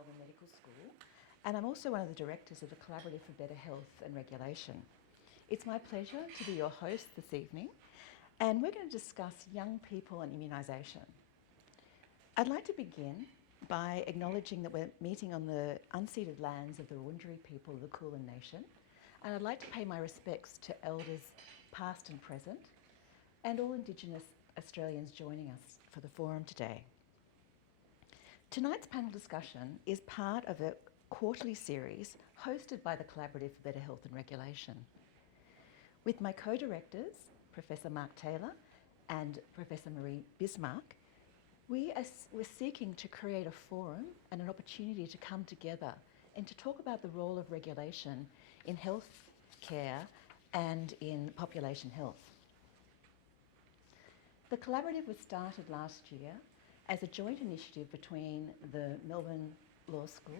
Melbourne Medical School, and I'm also one of the directors of the Collaborative for Better Health and Regulation. It's my pleasure to be your host this evening, and we're going to discuss young people and immunisation. I'd like to begin by acknowledging that we're meeting on the unceded lands of the Wurundjeri people of the Kulin Nation, and I'd like to pay my respects to elders past and present, and all Indigenous Australians joining us for the forum today. Tonight's panel discussion is part of a quarterly series hosted by the Collaborative for Better Health and Regulation. With my co-directors, Professor Mark Taylor and Professor Marie Bismarck, we're seeking to create a forum and an opportunity to come together and to talk about the role of regulation in health care and in population health. The Collaborative was started last year as a joint initiative between the Melbourne Law School,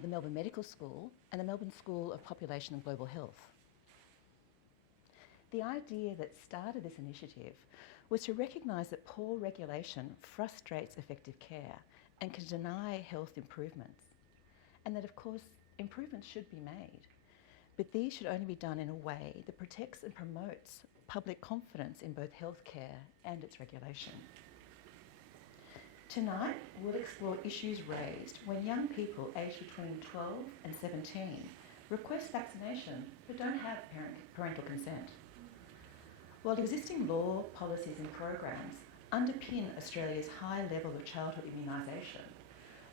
the Melbourne Medical School, and the Melbourne School of Population and Global Health. The idea that started this initiative was to recognise that poor regulation frustrates effective care and can deny health improvements, and that, of course, improvements should be made, but these should only be done in a way that protects and promotes public confidence in both healthcare and its regulation. Tonight, we'll explore issues raised when young people aged between 12 and 17 request vaccination but don't have parental consent. While existing law, policies and programs underpin Australia's high level of childhood immunisation,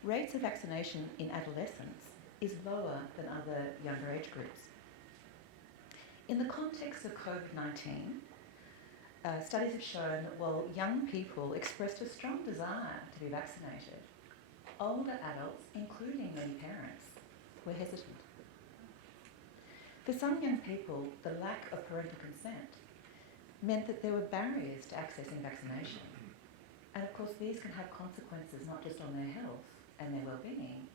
rates of vaccination in adolescents is lower than other younger age groups. In the context of COVID-19, studies have shown that while young people expressed a strong desire to be vaccinated, older adults, including many parents, were hesitant. For some young people, the lack of parental consent meant that there were barriers to accessing vaccination. And of course, these can have consequences not just on their health and their well-being,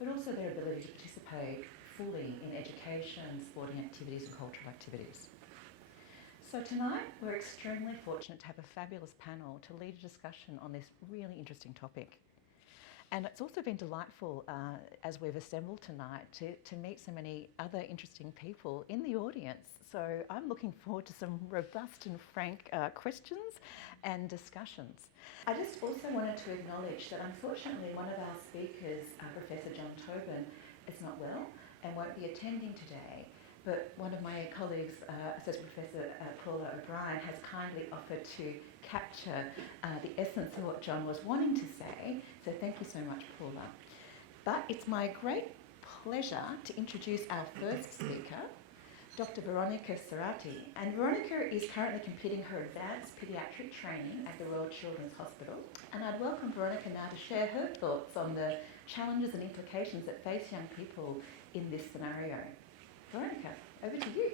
but also their ability to participate fully in education, sporting activities and cultural activities. So tonight, we're extremely fortunate to have a fabulous panel to lead a discussion on this really interesting topic. And it's also been delightful as we've assembled tonight to meet so many other interesting people in the audience. So I'm looking forward to some robust and frank questions and discussions. I just also wanted to acknowledge that unfortunately one of our speakers, Professor John Tobin, is not well and won't be attending today. But one of my colleagues, Associate Professor Paula O'Brien, has kindly offered to capture the essence of what John was wanting to say. So thank you so much, Paula. But it's my great pleasure to introduce our first speaker, Dr. Veronica Serrati. And Veronica is currently completing her advanced paediatric training at the Royal Children's Hospital. And I'd welcome Veronica now to share her thoughts on the challenges and implications that face young people in this scenario. Veronica, over to you.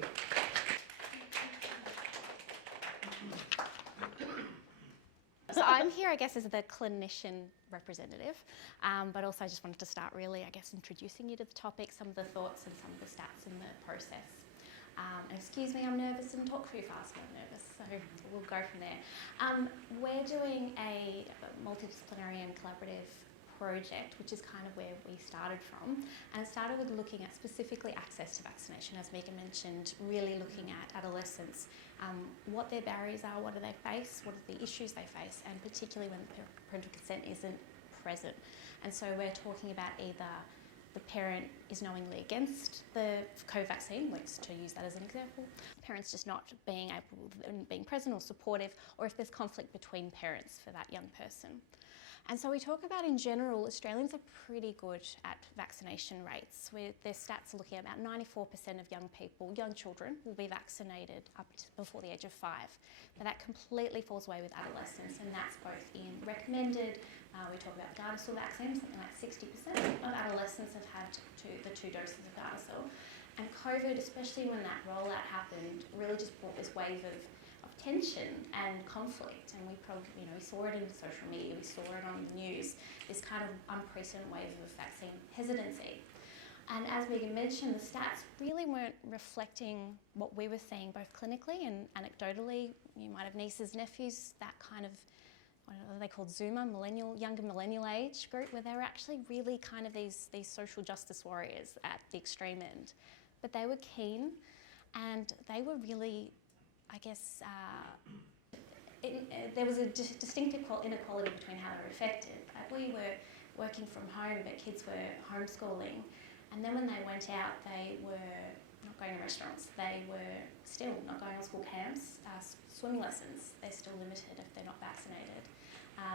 So I'm here, I guess, as the clinician representative, but also I just wanted to start really, I guess, introducing you to the topic, some of the thoughts and some of the stats in the process. And excuse me, I'm nervous and talk too fast when I'm nervous, so we'll go from there. We're doing a multidisciplinary and collaborative project, which is kind of where we started from, and it started with looking at specifically access to vaccination, as Megan mentioned, really looking at adolescents, what their barriers are, what do they face, what are the issues they face, and particularly when parental consent isn't present. And so we're talking about either the parent is knowingly against the COVID vaccine, let's to use that as an example, parents just not being present or supportive, or if there's conflict between parents for that young person. And so we talk about, in general, Australians are pretty good at vaccination rates. Their stats are looking at about 94% of young children will be vaccinated up to before the age of 5. But that completely falls away with adolescents, and that's both in recommended, we talk about Gardasil vaccine, something like 60% of adolescents have had the 2 doses of Gardasil. And COVID, especially when that rollout happened, really just brought this wave of tension and conflict, and we probably, we saw it in social media, we saw it on the news, this kind of unprecedented wave of vaccine hesitancy. And as Megan mentioned, the stats really weren't reflecting what we were seeing both clinically and anecdotally. You might have nieces, nephews, that kind of what are they called, Zoomer, younger millennial age group, where they were actually really kind of these social justice warriors at the extreme end. But they were keen, and they were really, I guess, there was a distinct inequality between how they were affected. We were working from home, but kids were homeschooling, and then when they went out, they were not going to restaurants. They were still not going on school camps, swimming lessons. They're still limited if they're not vaccinated.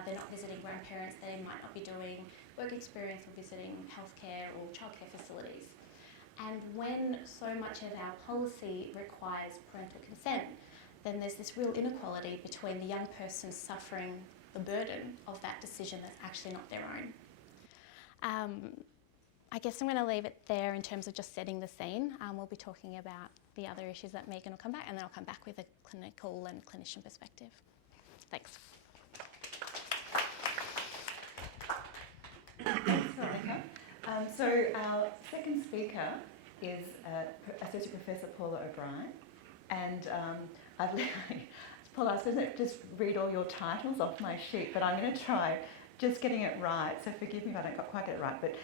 They're not visiting grandparents. They might not be doing work experience or visiting healthcare or childcare facilities. And when so much of our policy requires parental consent, then there's this real inequality between the young person suffering the burden of that decision that's actually not their own. I guess I'm going to leave it there in terms of just setting the scene. We'll be talking about the other issues that Megan will come back, and then I'll come back with a clinical and clinician perspective. Thanks. Thanks, Veronica. So our second speaker is Associate Professor Paula O'Brien, and Paula, I was going to just read all your titles off my sheet, but I'm going to try just getting it right, so forgive me if I don't quite get it right. But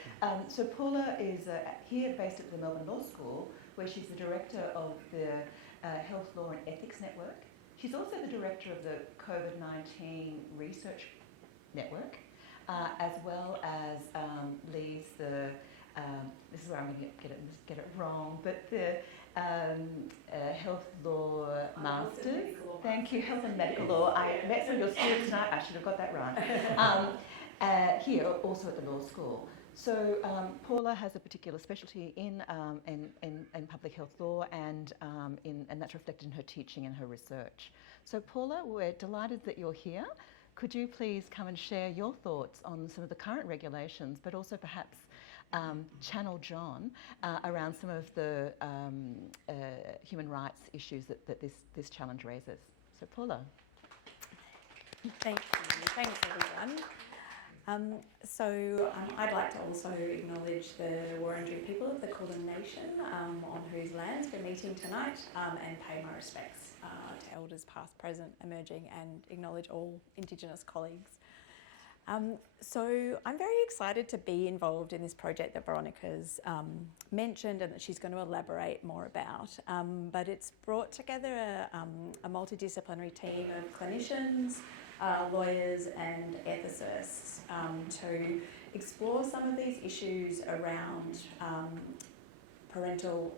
so Paula is here based at the Melbourne Law School, where she's the director of the Health Law and Ethics Network. She's also the director of the COVID-19 Research Network, as well as leads the, this is where I'm going to get it wrong, but the Health Law Masters. Thank you, Health and Medical Law. I met some of your students tonight, I should have got that right. Here, also at the law school. So Paula has a particular specialty in public health law, and that's reflected in her teaching and her research. So Paula, we're delighted that you're here. Could you please come and share your thoughts on some of the current regulations, but also perhaps channel John around some of the human rights issues that this challenge raises. So Paula. Thank you. Thanks everyone. I'd like to also acknowledge the Wurundjeri people of the Kulin Nation, on whose lands we're meeting tonight, and pay my respects to elders past, present, emerging, and acknowledge all Indigenous colleagues. So I'm very excited to be involved in this project that Veronica's mentioned and that she's going to elaborate more about. But it's brought together a multidisciplinary team of clinicians, lawyers and ethicists to explore some of these issues around parental,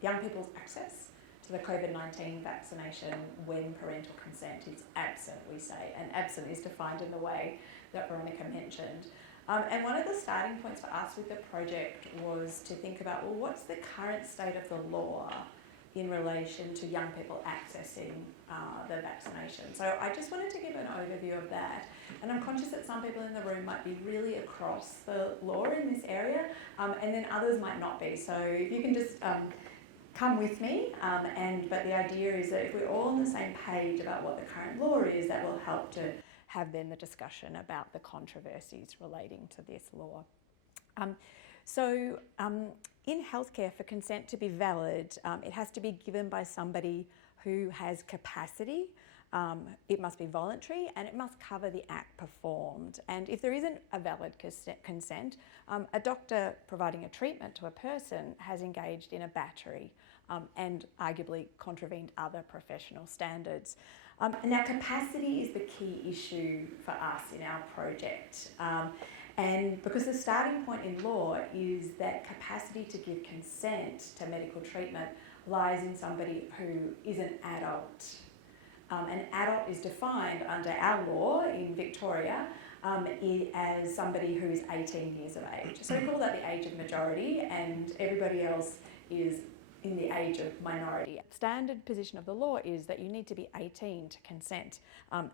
young people's access to the COVID-19 vaccination when parental consent is absent, we say, and absent is defined in the way that Veronica mentioned. And one of the starting points for us with the project was to think about, well, what's the current state of the law in relation to young people accessing the vaccination? So I just wanted to give an overview of that. And I'm conscious that some people in the room might be really across the law in this area, and then others might not be. So if you can just come with me, but the idea is that if we're all on the same page about what the current law is, that will help to have then the discussion about the controversies relating to this law. In healthcare, for consent to be valid, it has to be given by somebody who has capacity. It must be voluntary, and it must cover the act performed. And if there isn't a valid consent, a doctor providing a treatment to a person has engaged in a battery and arguably contravened other professional standards. Now, capacity is the key issue for us in our project. And because the starting point in law is that capacity to give consent to medical treatment lies in somebody who is an adult. An adult is defined under our law in Victoria as somebody who is 18 years of age. So we call that the age of majority, and everybody else is in the age of minority. Standard position of the law is that you need to be 18 to consent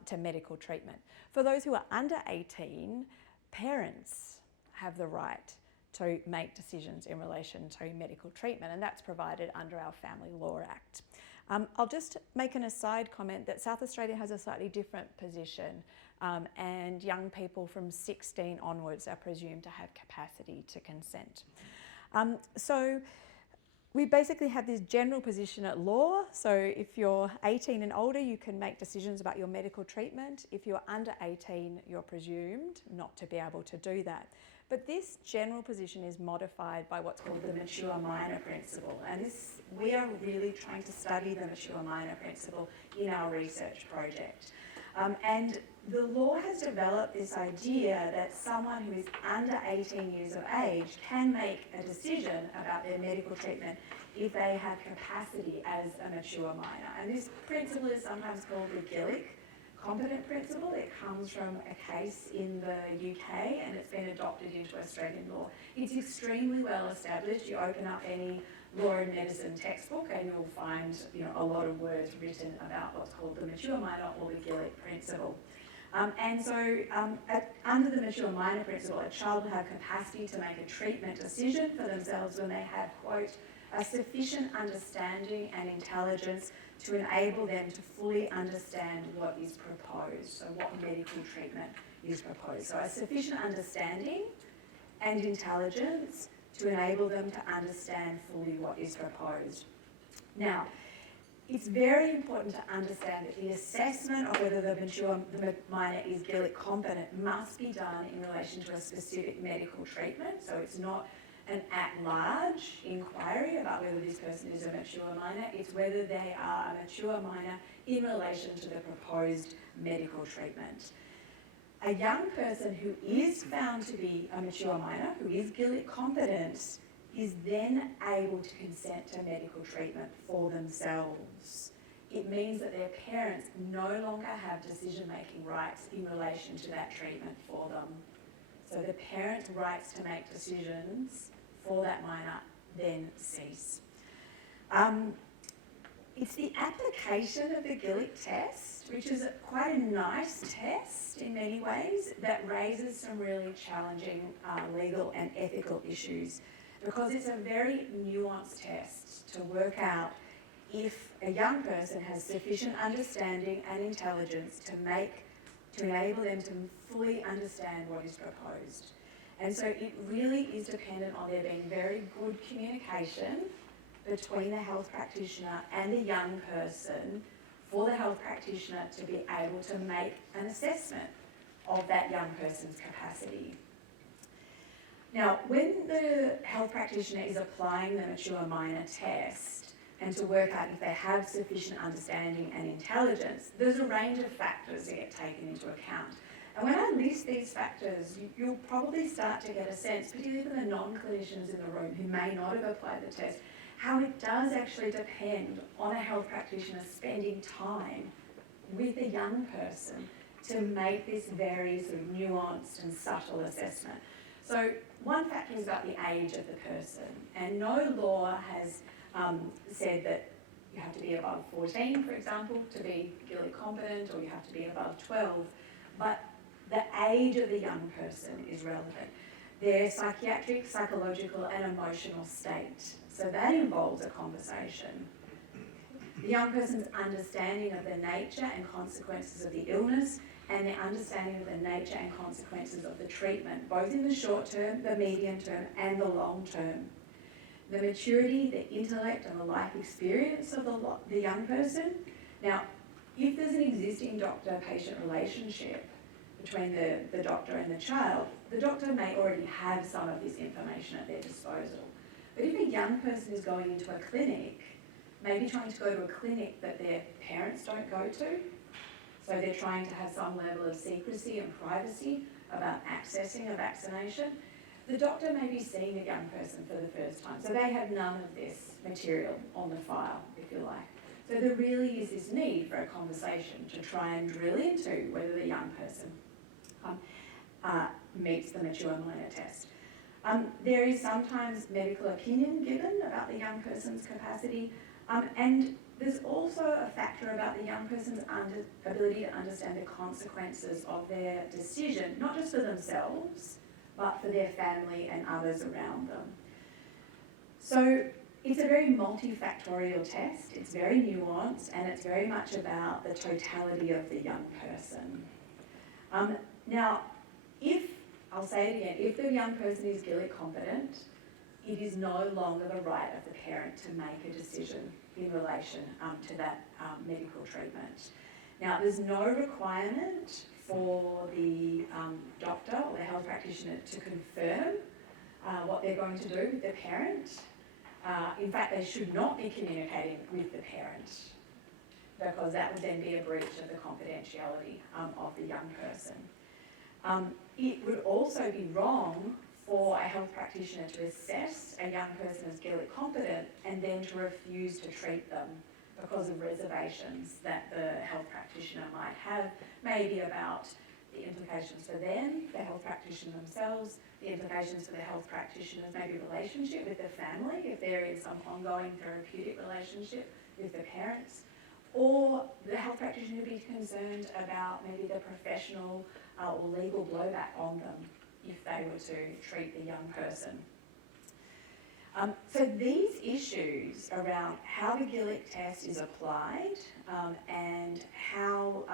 to medical treatment. For those who are under 18, parents have the right to make decisions in relation to medical treatment, and that's provided under our Family Law Act. I'll just make an aside comment that South Australia has a slightly different position, and young people from 16 onwards are presumed to have capacity to consent. So we basically have this general position at law. So if you're 18 and older, you can make decisions about your medical treatment. If you're under 18, you're presumed not to be able to do that. But this general position is modified by what's called the mature minor principle. And we are really trying to study the mature minor principle in our research project. And the law has developed this idea that someone who is under 18 years of age can make a decision about their medical treatment if they have capacity as a mature minor. And this principle is sometimes called the Gillick competent principle. It comes from a case in the UK and it's been adopted into Australian law. It's extremely well established. You open up any law and medicine textbook and you'll find a lot of words written about what's called the mature minor or the Gillick principle. Under the mature minor principle, a child will have capacity to make a treatment decision for themselves when they have, quote, a sufficient understanding and intelligence to enable them to fully understand what is proposed, so what medical treatment is proposed. So a sufficient understanding and intelligence to enable them to understand fully what is proposed. Now, it's very important to understand that the assessment of whether the minor is Gillick competent must be done in relation to a specific medical treatment. So it's not an at-large inquiry about whether this person is a mature minor. It's whether they are a mature minor in relation to the proposed medical treatment. A young person who is found to be a mature minor, who is Gillick competent, is then able to consent to medical treatment for themselves. It means that their parents no longer have decision-making rights in relation to that treatment for them. So the parents' rights to make decisions for that minor then cease. It's the application of the Gillick test, which is quite a nice test in many ways, that raises some really challenging legal and ethical issues, because it's a very nuanced test to work out if a young person has sufficient understanding and intelligence to enable them to fully understand what is proposed. And so it really is dependent on there being very good communication between the health practitioner and the young person for the health practitioner to be able to make an assessment of that young person's capacity. Now, when the health practitioner is applying the mature minor test and to work out if they have sufficient understanding and intelligence, there's a range of factors that get taken into account. And when I list these factors, you'll probably start to get a sense, particularly for the non-clinicians in the room who may not have applied the test, how it does actually depend on a health practitioner spending time with a young person to make this very sort of nuanced and subtle assessment. So one factor is about the age of the person, and no law has said that you have to be above 14, for example, to be Gillick competent, or you have to be above 12, but the age of the young person is relevant. Their psychiatric, psychological and emotional state. So that involves a conversation. The young person's understanding of the nature and consequences of the illness and their understanding of the nature and consequences of the treatment, both in the short term, the medium term and the long term. The maturity, the intellect and the life experience of the young person. Now, if there's an existing doctor-patient relationship between the doctor and the child, the doctor may already have some of this information at their disposal. But if a young person is going into a clinic, maybe trying to go to a clinic that their parents don't go to, so they're trying to have some level of secrecy and privacy about accessing a vaccination, the doctor may be seeing a young person for the first time. So they have none of this material on the file, if you like. So there really is this need for a conversation to try and drill into whether the young person meets the mature minor test. There is sometimes medical opinion given about the young person's capacity, and there's also a factor about the young person's ability to understand the consequences of their decision, not just for themselves, but for their family and others around them. So it's a very multifactorial test, it's very nuanced, and it's very much about the totality of the young person. Now, I'll say it again, if the young person is Gillick competent, it is no longer the right of the parent to make a decision in relation to that medical treatment. Now, there's no requirement for the doctor or the health practitioner to confirm what they're going to do with the parent. In fact, they should not be communicating with the parent, because that would then be a breach of the confidentiality of the young person. It would also be wrong for a health practitioner to assess a young person as Gillick competent and then to refuse to treat them because of reservations that the health practitioner might have, maybe about the implications for them, the health practitioner themselves, the implications for the health practitioner's maybe relationship with the family, if there is some ongoing therapeutic relationship with the parents, or the health practitioner would be concerned about maybe the professional or legal blowback on them if they were to treat the young person. So these issues around how the Gillick test is applied and how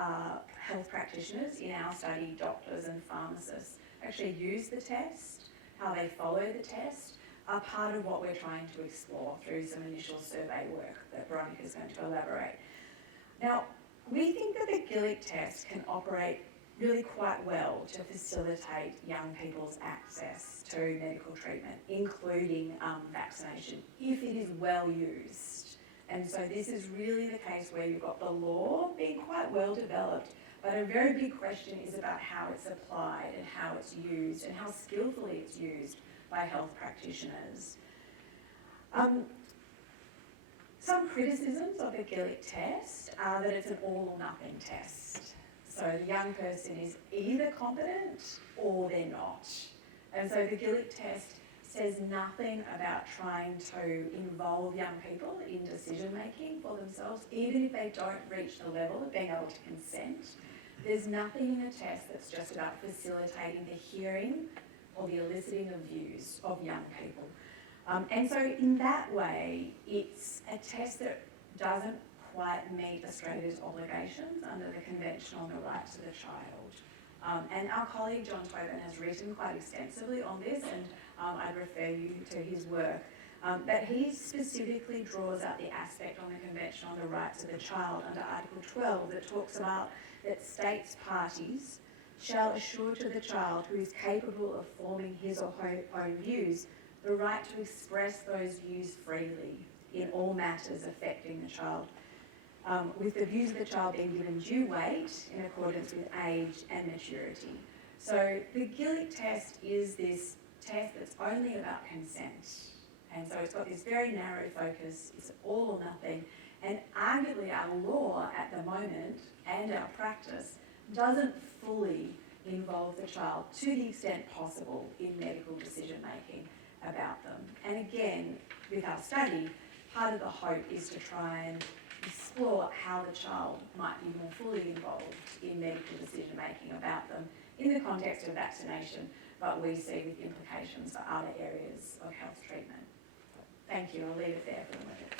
health practitioners in our study, doctors and pharmacists, actually use the test, how they follow the test, are part of what we're trying to explore through some initial survey work that Veronica is going to elaborate. Now, we think that the Gillick test can operate really quite well to facilitate young people's access to medical treatment, including vaccination, if it is well used. And so this is really the case where you've got the law being quite well developed, but a very big question is about how it's applied and how it's used and how skillfully it's used by health practitioners. Some criticisms of the Gillick test are that it's an all or nothing test. So the young person is either competent or they're not. And so the Gillick test says nothing about trying to involve young people in decision making for themselves, even if they don't reach the level of being able to consent. There's nothing in the test that's just about facilitating the hearing or the eliciting of views of young people. And so in that way, it's a test that doesn't quite meet Australia's obligations under the Convention on the Rights of the Child. And our colleague John Tobin has written quite extensively on this, and I'd refer you to his work. But he specifically draws out the aspect on the Convention on the Rights of the Child under Article 12 that talks about that states parties shall assure to the child who is capable of forming his or her own views the right to express those views freely in all matters affecting the child, with the views of the child being given due weight in accordance with age and maturity. So the Gillick test is this test that's only about consent. And so it's got this very narrow focus, it's all or nothing. And arguably our law at the moment and our practice doesn't fully involve the child to the extent possible in medical decision making about them. And again, with our study, part of the hope is to try and explore how the child might be more fully involved in medical decision making about them in the context of vaccination, but we see with implications for other areas of health treatment. Thank you, I'll leave it there for the moment.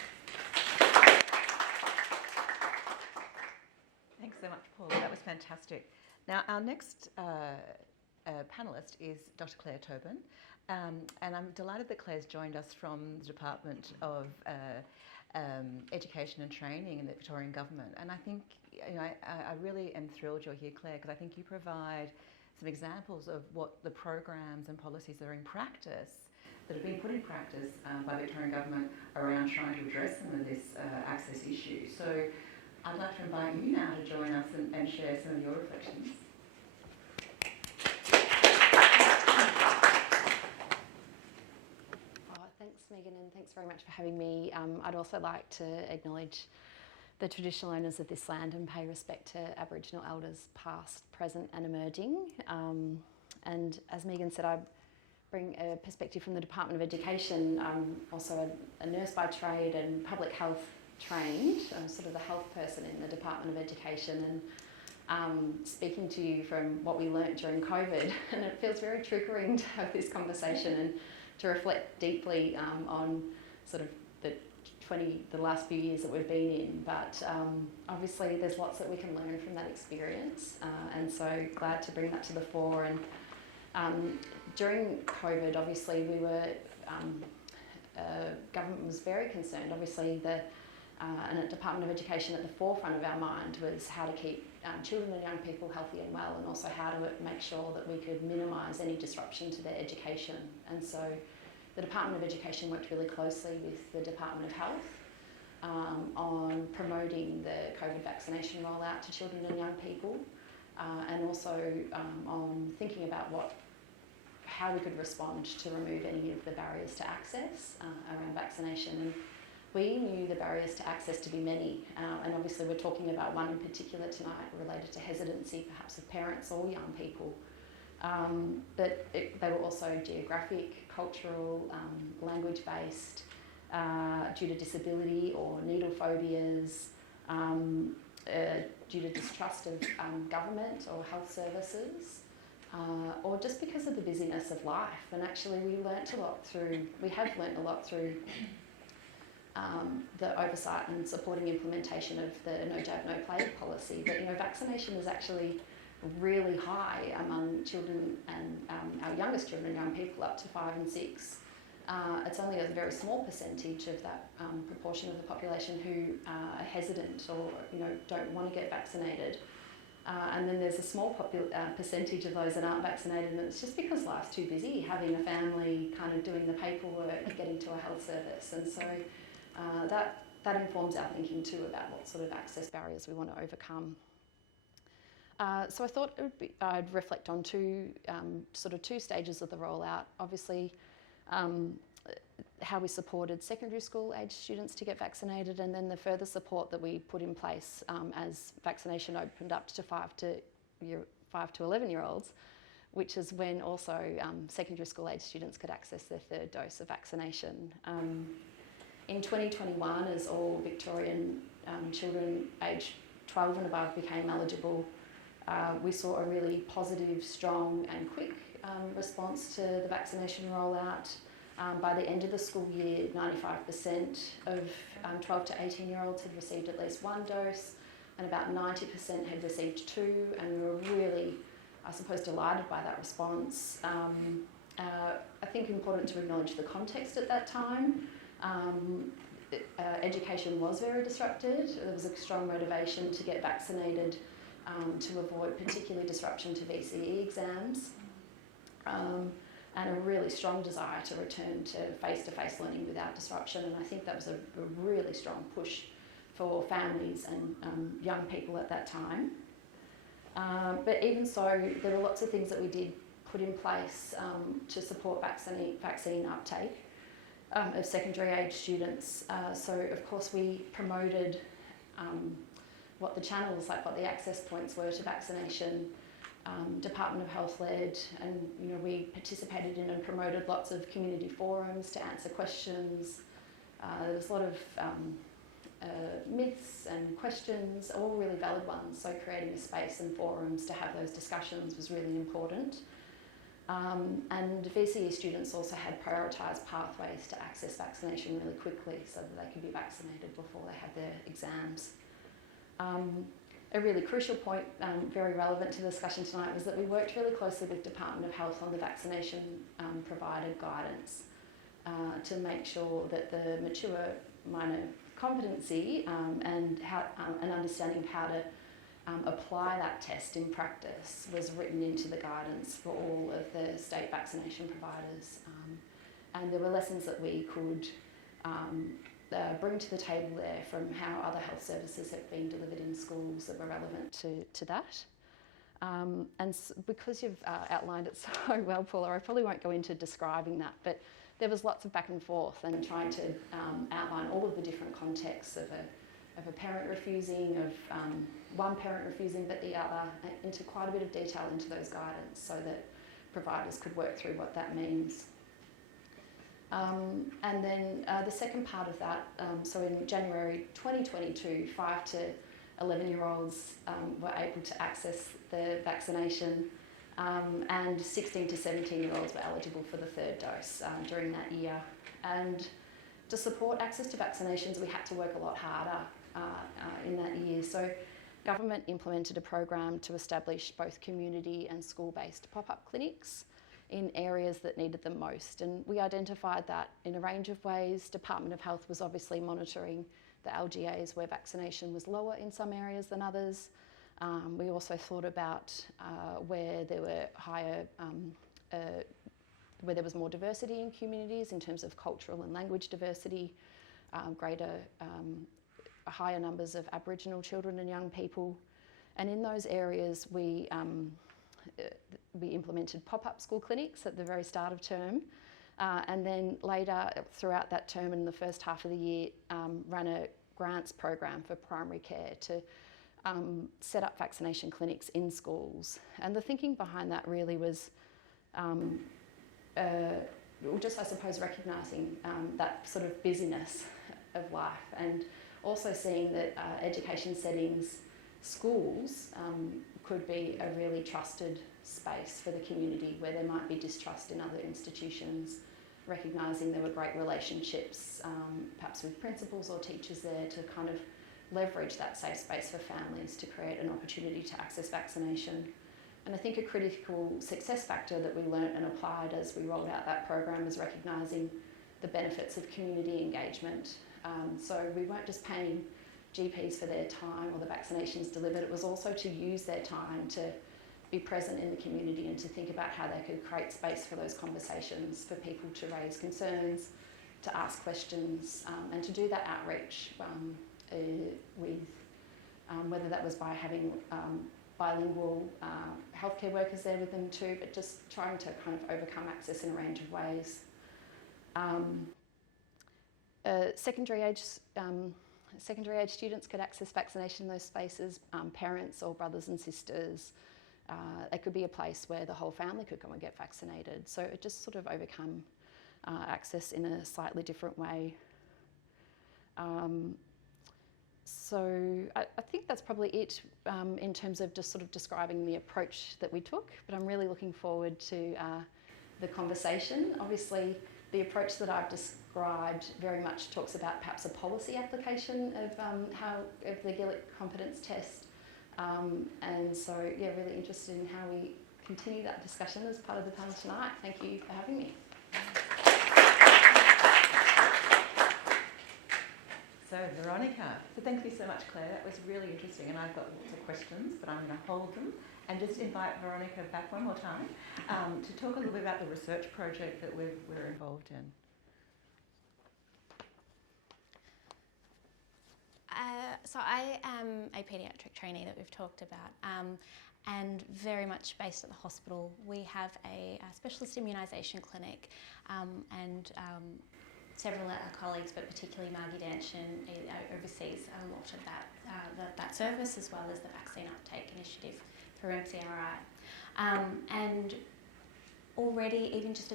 Thanks so much, Paul. That was fantastic. Now, our next panellist is Dr. Claire Tobin, and I'm delighted that Claire's joined us from the Department of Education and Training in the Victorian Government. And I think, I really am thrilled you're here, Claire, because I think you provide some examples of what the programs and policies that are in practice, that have been put in practice by the Victorian Government around trying to address some of this access issue. So I'd like to invite you now to join us and share some of your reflections. Thanks, Megan, and thanks very much for having me. I'd also like to acknowledge the traditional owners of this land and pay respect to Aboriginal elders past, present and emerging. And as Megan said, I bring a perspective from the Department of Education. I'm also a nurse by trade and public health trained. I'm sort of the health person in the Department of Education, and speaking to you from what we learnt during COVID, and it feels very triggering to have this conversation and to reflect deeply on sort of the last few years that we've been in. But obviously there's lots that we can learn from that experience, and so glad to bring that to the fore. And During COVID, obviously, we were, government was very concerned. Obviously, and the Department of Education at the forefront of our mind was how to keep children and young people healthy and well, and also how to make sure that we could minimise any disruption to their education. And so the Department of Education worked really closely with the Department of Health on promoting the COVID vaccination rollout to children and young people, and also on thinking about how we could respond to remove any of the barriers to access around vaccination. And we knew the barriers to access to be many, and obviously we're talking about one in particular tonight related to hesitancy perhaps of parents or young people. But they were also geographic, cultural, language-based, due to disability or needle phobias, due to distrust of government or health services, or just because of the busyness of life. And actually we have learnt a lot through the oversight and supporting implementation of the no jab, no play policy, that vaccination is actually really high among children and our youngest children, young people up to 5 and 6. It's only a very small percentage of that proportion of the population who are hesitant or don't want to get vaccinated. And then there's a small percentage of those that aren't vaccinated, and it's just because life's too busy, having a family, kind of doing the paperwork, getting to a health service. And so that informs our thinking too about what sort of access barriers we want to overcome. So I thought I'd reflect on two stages of the rollout. Obviously, how we supported secondary school age students to get vaccinated, and then the further support that we put in place as vaccination opened up to 5 to 11-year-olds, which is when also secondary school age students could access their third dose of vaccination. In 2021, as all Victorian children aged 12 and above became eligible, we saw a really positive, strong and quick response to the vaccination rollout. By the end of the school year, 95% of 12 to 18-year-olds had received at least one dose, and about 90% had received two, and we were really, I suppose, delighted by that response. I think important to acknowledge the context at that time. Education was very disrupted. There was a strong motivation to get vaccinated to avoid particularly disruption to VCE exams. And a really strong desire to return to face-to-face learning without disruption. And I think that was a really strong push for families and young people at that time. But even so, there were lots of things that we did put in place to support vaccine uptake of secondary age students. So of course we promoted what the channels, like what the access points were to vaccination. Department of Health led, and we participated in and promoted lots of community forums to answer questions. There was a lot of myths and questions, all really valid ones, so creating a space and forums to have those discussions was really important. And VCE students also had prioritised pathways to access vaccination really quickly so that they could be vaccinated before they had their exams. A really crucial point, very relevant to the discussion tonight, was that we worked really closely with Department of Health on the vaccination provided guidance to make sure that the mature minor competency and an understanding of how to apply that test in practice was written into the guidance for all of the state vaccination providers. And there were lessons that we could bring to the table there from how other health services have been delivered in schools that were relevant to that. And because you've outlined it so well, Paula, I probably won't go into describing that, but there was lots of back and forth and trying to outline all of the different contexts of a parent refusing, of one parent refusing but the other, into quite a bit of detail into those guidance so that providers could work through what that means. And then the second part of that, so in January 2022, 5 to 11-year-olds were able to access the vaccination, and 16 to 17-year-olds were eligible for the third dose during that year. And to support access to vaccinations, we had to work a lot harder in that year. So government implemented a program to establish both community and school-based pop-up clinics in areas that needed them most. And we identified that in a range of ways. Department of Health was obviously monitoring the LGAs where vaccination was lower in some areas than others. We also thought about where there were where there was more diversity in communities in terms of cultural and language diversity, higher numbers of Aboriginal children and young people. And in those areas, we implemented pop-up school clinics at the very start of term, and then later throughout that term and in the first half of the year ran a grants program for primary care to set up vaccination clinics in schools. And the thinking behind that really was just, I suppose, recognising that sort of busyness of life, and also seeing that education settings, schools, could be a really trusted space for the community where there might be distrust in other institutions, recognising there were great relationships, perhaps with principals or teachers there to kind of leverage that safe space for families to create an opportunity to access vaccination. And I think a critical success factor that we learnt and applied as we rolled out that program is recognising the benefits of community engagement. So we weren't just paying GPs for their time or the vaccinations delivered, it was also to use their time to be present in the community and to think about how they could create space for those conversations, for people to raise concerns, to ask questions, and to do that outreach with whether that was by having bilingual healthcare workers there with them too, but just trying to kind of overcome access in a range of ways. Secondary age students could access vaccination in those spaces, parents or brothers and sisters. It could be a place where the whole family could go and get vaccinated. So it just sort of overcome access in a slightly different way. So I think that's probably it in terms of just sort of describing the approach that we took, but I'm really looking forward to the conversation. Obviously, the approach that I've described very much talks about perhaps a policy application of the Gillick competence test. And so, yeah, really interested in how we continue that discussion as part of the panel tonight. Thank you for having me. So, Veronica, thank you so much, Claire. That was really interesting, and I've got lots of questions, but I'm going to hold them and just invite Veronica back one more time to talk a little bit about the research project that we're involved in. So I am a paediatric trainee that we've talked about, and very much based at the hospital. We have a specialist immunisation clinic, and several of our colleagues, but particularly Margie Danchin, oversees a lot of that service, as well as the vaccine uptake initiative through MCRI. And already, even just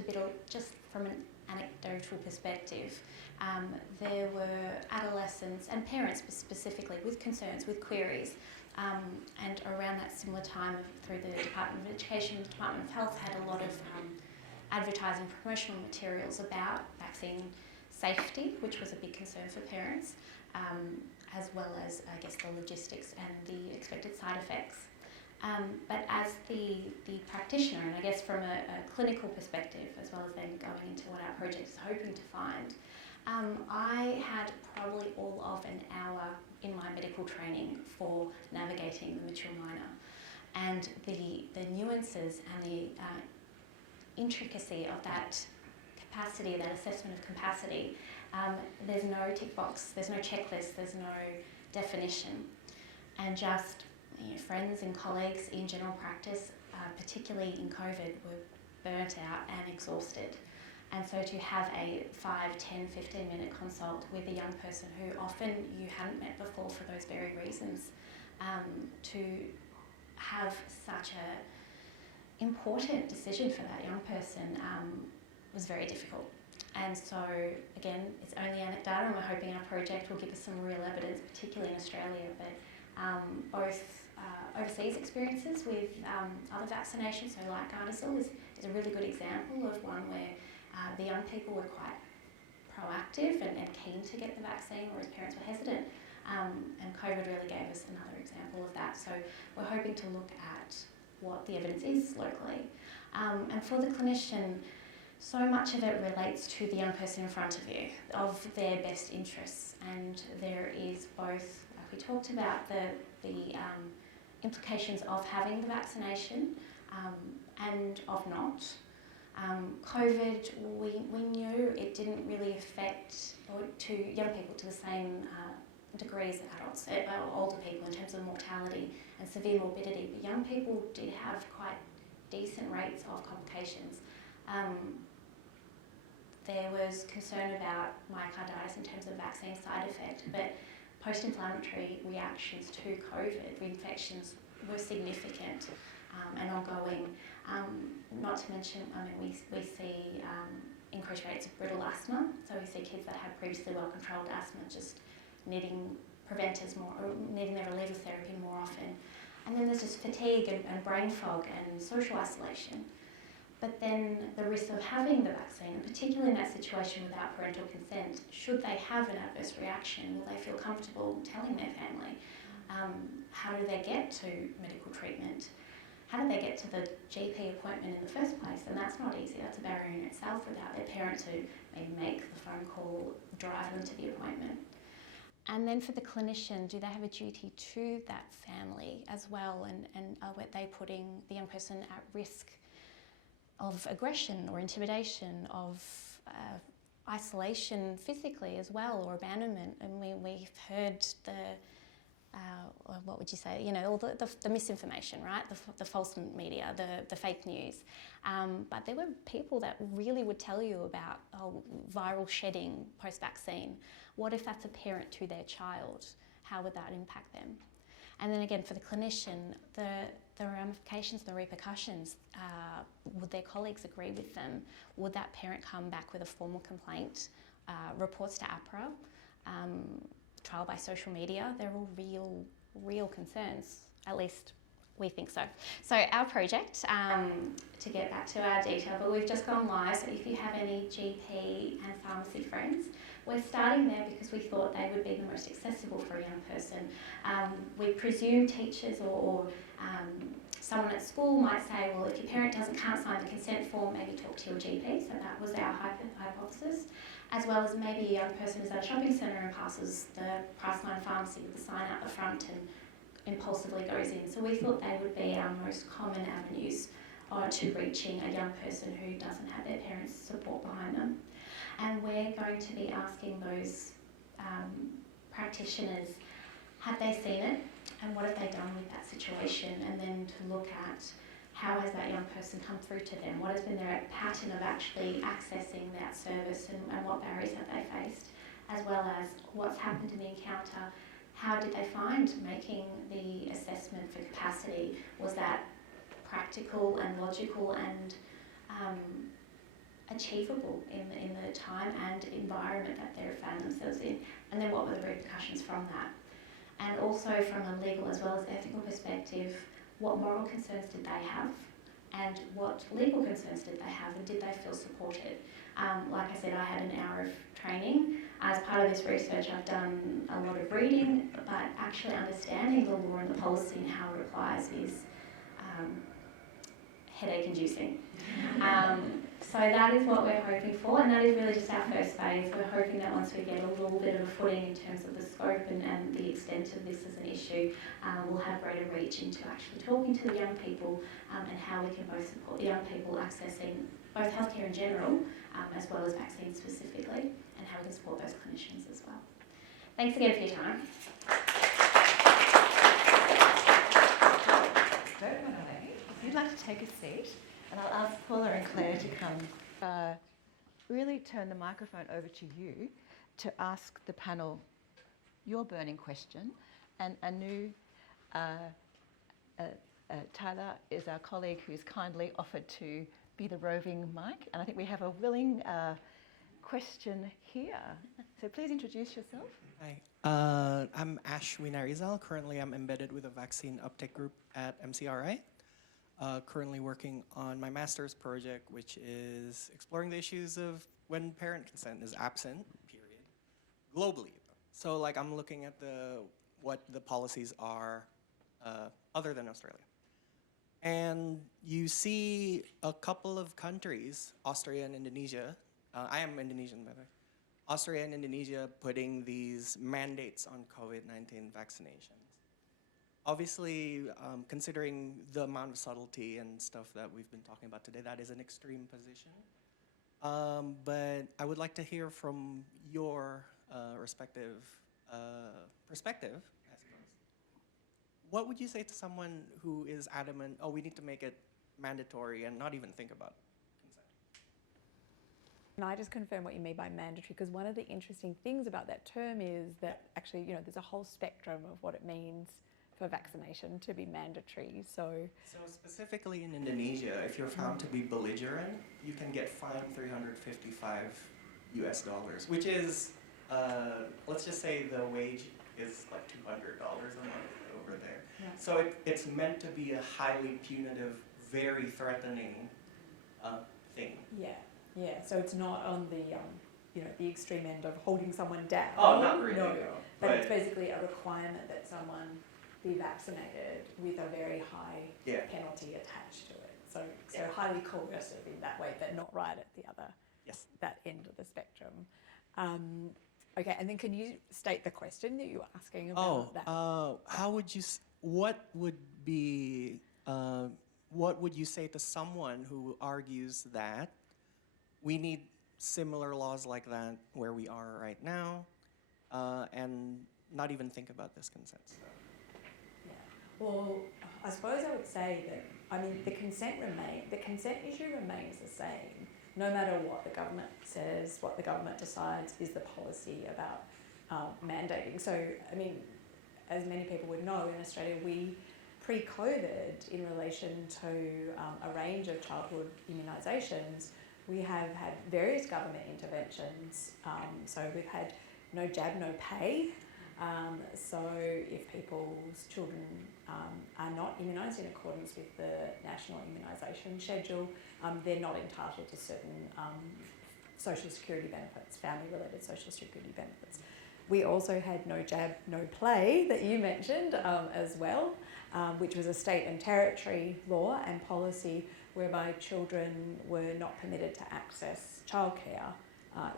from an anecdotal perspective, there were adolescents and parents specifically with concerns, with queries, and around that similar time through the Department of Education, the Department of Health had a lot of advertising promotional materials about vaccine safety, which was a big concern for parents, as well as, I guess, the logistics and the expected side effects. But as the practitioner, and I guess from a clinical perspective, as well as then going into what our project is hoping to find, I had probably all of an hour in my medical training for navigating the mature minor, and the nuances and the intricacy of that capacity, that assessment of capacity. There's no tick box, there's no checklist, there's no definition, and just friends and colleagues in general practice, particularly in COVID, were burnt out and exhausted. And so to have a 5, 10, 15-minute consult with a young person who often you hadn't met before for those very reasons, to have such a important decision for that young person was very difficult. And so, again, it's only anecdotal, and we're hoping our project will give us some real evidence, particularly in Australia, but both overseas experiences with other vaccinations, so like Gardasil is a really good example of one where the young people were quite proactive and keen to get the vaccine, whereas parents were hesitant. And COVID really gave us another example of that. So we're hoping to look at what the evidence is locally, And for the clinician, so much of it relates to the young person in front of you, of their best interests. And there is both, like we talked about, the implications of having the vaccination and of not. COVID, we knew it didn't really affect to young people to the same degree as adults, older people in terms of mortality and severe morbidity, but young people did have quite decent rates of complications. There was concern about myocarditis in terms of vaccine side effect, but post-inflammatory reactions to COVID reinfections were significant and ongoing. Not to mention, we see increased rates of brittle asthma, so we see kids that had previously well-controlled asthma just needing preventers more, or needing their reliever therapy more often. And then there's just fatigue and brain fog and social isolation. But then the risk of having the vaccine, and particularly in that situation without parental consent, should they have an adverse reaction, will they feel comfortable telling their family? How do they get to medical treatment? How do they get to the GP appointment in the first place? And that's not easy. That's a barrier in itself without their parent to maybe make the phone call, drive them to the appointment. And then for the clinician, do they have a duty to that family as well? And are they putting the young person at risk of aggression or intimidation, of isolation physically as well, or abandonment? And we've heard what would you say, all the misinformation, right? The false media, the fake news. But there were people that really would tell you about viral shedding post-vaccine. What if that's a parent to their child? How would that impact them? And then again, for the clinician, the ramifications, the repercussions, would their colleagues agree with them? Would that parent come back with a formal complaint, reports to APRA, trial by social media? They're all real concerns, at least we think so. So our project, to get back to our detail, but we've just gone live, so if you have any GP and pharmacy friends, we're starting there because we thought they would be the most accessible for a young person. We presume teachers or someone at school might say, well, if your parent can't sign the consent form, maybe talk to your GP. So that was our hypothesis. As well as maybe a young person is at a shopping centre and passes the Priceline pharmacy with the sign out the front and impulsively goes in. So we thought they would be our most common avenues to reaching a young person who doesn't have their parents' support behind them. And we're going to be asking those practitioners, have they seen it and what have they done with that situation? And then to look at how has that young person come through to them? What has been their pattern of actually accessing that service and what barriers have they faced? As well as what's happened in the encounter, how did they find making the assessment for capacity? Was that practical and logical and achievable in the time and environment that they found themselves in? And then what were the repercussions from that? And also from a legal as well as ethical perspective, what moral concerns did they have and what legal concerns did they have and did they feel supported? Like I said, I had an hour of training. As part of this research, I've done a lot of reading, but actually understanding the law and the policy and how it applies is headache-inducing. So that is what we're hoping for, and that is really just our first phase. We're hoping that once we get a little bit of a footing in terms of the scope and the extent of this as an issue, we'll have greater reach into actually talking to the young people and how we can both support the young people accessing both healthcare in general, as well as vaccines specifically, and how we can support those clinicians as well. Thanks again for your time. If you'd like to take a seat, and I'll ask Paula and Claire to come really turn the microphone over to you to ask the panel your burning question. And Anu Tyler is our colleague who's kindly offered to be the roving mic, and I think we have a willing question here. So please introduce yourself. Hi, I'm Ash Winarizal. Currently, I'm embedded with a vaccine uptake group at MCRI. Currently working on my master's project, which is exploring the issues of when parent consent is absent, period, globally. So like I'm looking at what the policies are other than Australia. And you see a couple of countries, Austria and Indonesia, I am Indonesian by the way, Austria and Indonesia putting these mandates on COVID-19 vaccinations. Obviously, considering the amount of subtlety and stuff that we've been talking about today, that is an extreme position. But I would like to hear from your respective perspective, I suppose. What would you say to someone who is adamant, oh, we need to make it mandatory and not even think about consent? Can I just confirm what you mean by mandatory? Because one of the interesting things about that term is that actually, there's a whole spectrum of what it means for vaccination to be mandatory. So specifically in Indonesia, if you're found to be belligerent, you can get fined $355 US, which is, let's just say the wage is like $200 a month over there. Yeah. So it's meant to be a highly punitive, very threatening thing. Yeah. So it's not on the the extreme end of holding someone down. Oh, not really. No. But it's basically a requirement that someone be vaccinated with a very high penalty attached to it. So highly coercive in that way, but not right at the other that end of the spectrum. Okay, and then can you state the question that you were asking about that? How would you? What would you say to someone who argues that we need similar laws like that where we are right now, and not even think about this consent stuff? Well, I suppose I would say that, the consent issue remains the same, no matter what the government says, what the government decides is the policy about mandating. So, as many people would know, in Australia, we, pre-COVID, in relation to a range of childhood immunisations, we have had various government interventions. So we've had no jab, no pay. So if people's children are not immunised in accordance with the National Immunisation Schedule, they're not entitled to certain social security benefits, family-related social security benefits. We also had no jab, no play that you mentioned as well, which was a state and territory law and policy whereby children were not permitted to access childcare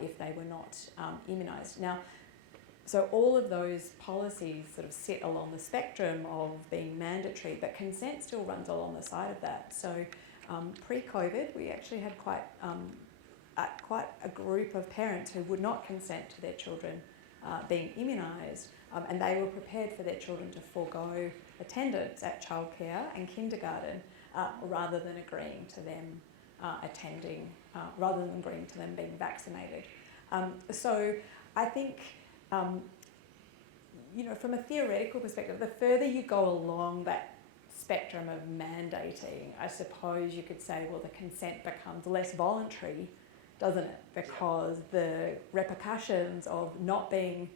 if they were not immunised. Now, so all of those policies sort of sit along the spectrum of being mandatory, but consent still runs along the side of that. So pre-COVID, we actually had quite a group of parents who would not consent to their children being immunised, and they were prepared for their children to forego attendance at childcare and kindergarten rather than agreeing to them attending, rather than agreeing to them being vaccinated. So I think, from a theoretical perspective, the further you go along that spectrum of mandating, I suppose you could say, well, the consent becomes less voluntary, doesn't it? Because the repercussions of not being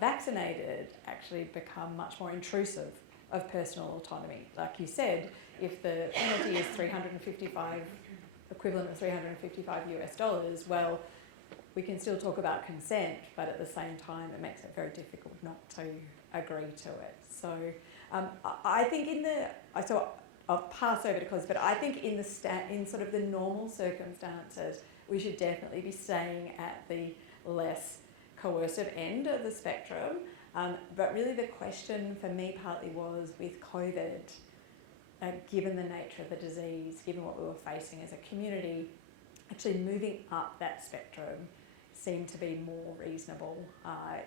vaccinated actually become much more intrusive of personal autonomy. Like you said, if the penalty is equivalent of $355 well, we can still talk about consent, but at the same time, it makes it very difficult not to agree to it. So I think I'll pass over to Cos, but I think in sort of the normal circumstances, we should definitely be staying at the less coercive end of the spectrum. But really the question for me partly was with COVID, given the nature of the disease, given what we were facing as a community, actually moving up that spectrum seemed to be more reasonable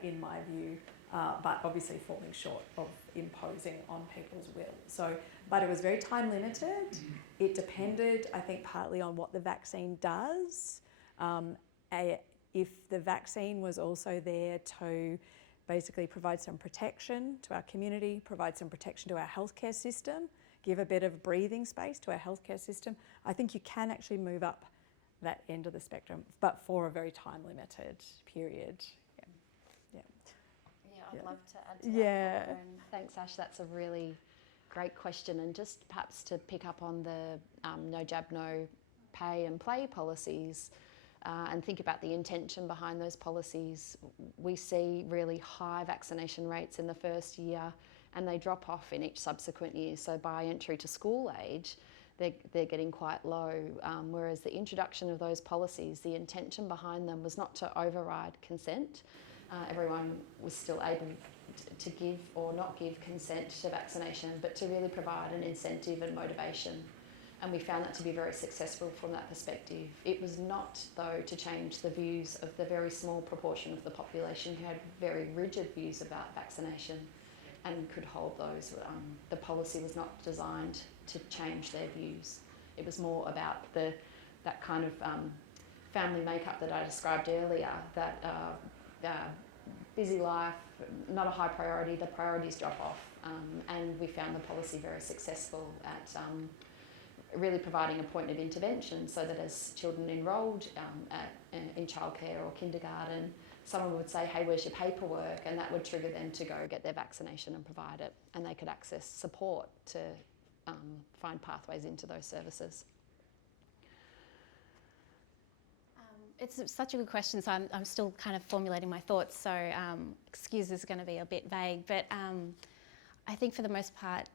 in my view, but obviously falling short of imposing on people's will. So, but it was very time limited. It depended, I think, partly on what the vaccine does. If the vaccine was also there to basically provide some protection to our community, provide some protection to our healthcare system, give a bit of breathing space to our healthcare system, I think you can actually move up that end of the spectrum, but for a very time-limited period. Yeah, I'd love to add to that. And thanks, Ash. That's a really great question. And just perhaps to pick up on the no jab, no pay and play policies, and think about the intention behind those policies, we see really high vaccination rates in the first year and they drop off in each subsequent year. So by entry to school age, they're getting quite low, whereas the introduction of those policies, the intention behind them was not to override consent. Everyone was still able to give or not give consent to vaccination, but to really provide an incentive and motivation. And we found that to be very successful from that perspective. It was not, though, to change the views of the very small proportion of the population who had very rigid views about vaccination and could hold those. The policy was not designed to change their views. It was more about that kind of family makeup that I described earlier, that busy life, not a high priority, the priorities drop off. And we found the policy very successful at really providing a point of intervention, so that as children enrolled in childcare or kindergarten, someone would say, hey, where's your paperwork? And that would trigger them to go get their vaccination and provide it. And they could access support to find pathways into those services. It's such a good question, so I'm still kind of formulating my thoughts, so excuse this is going to be a bit vague, but I think for the most part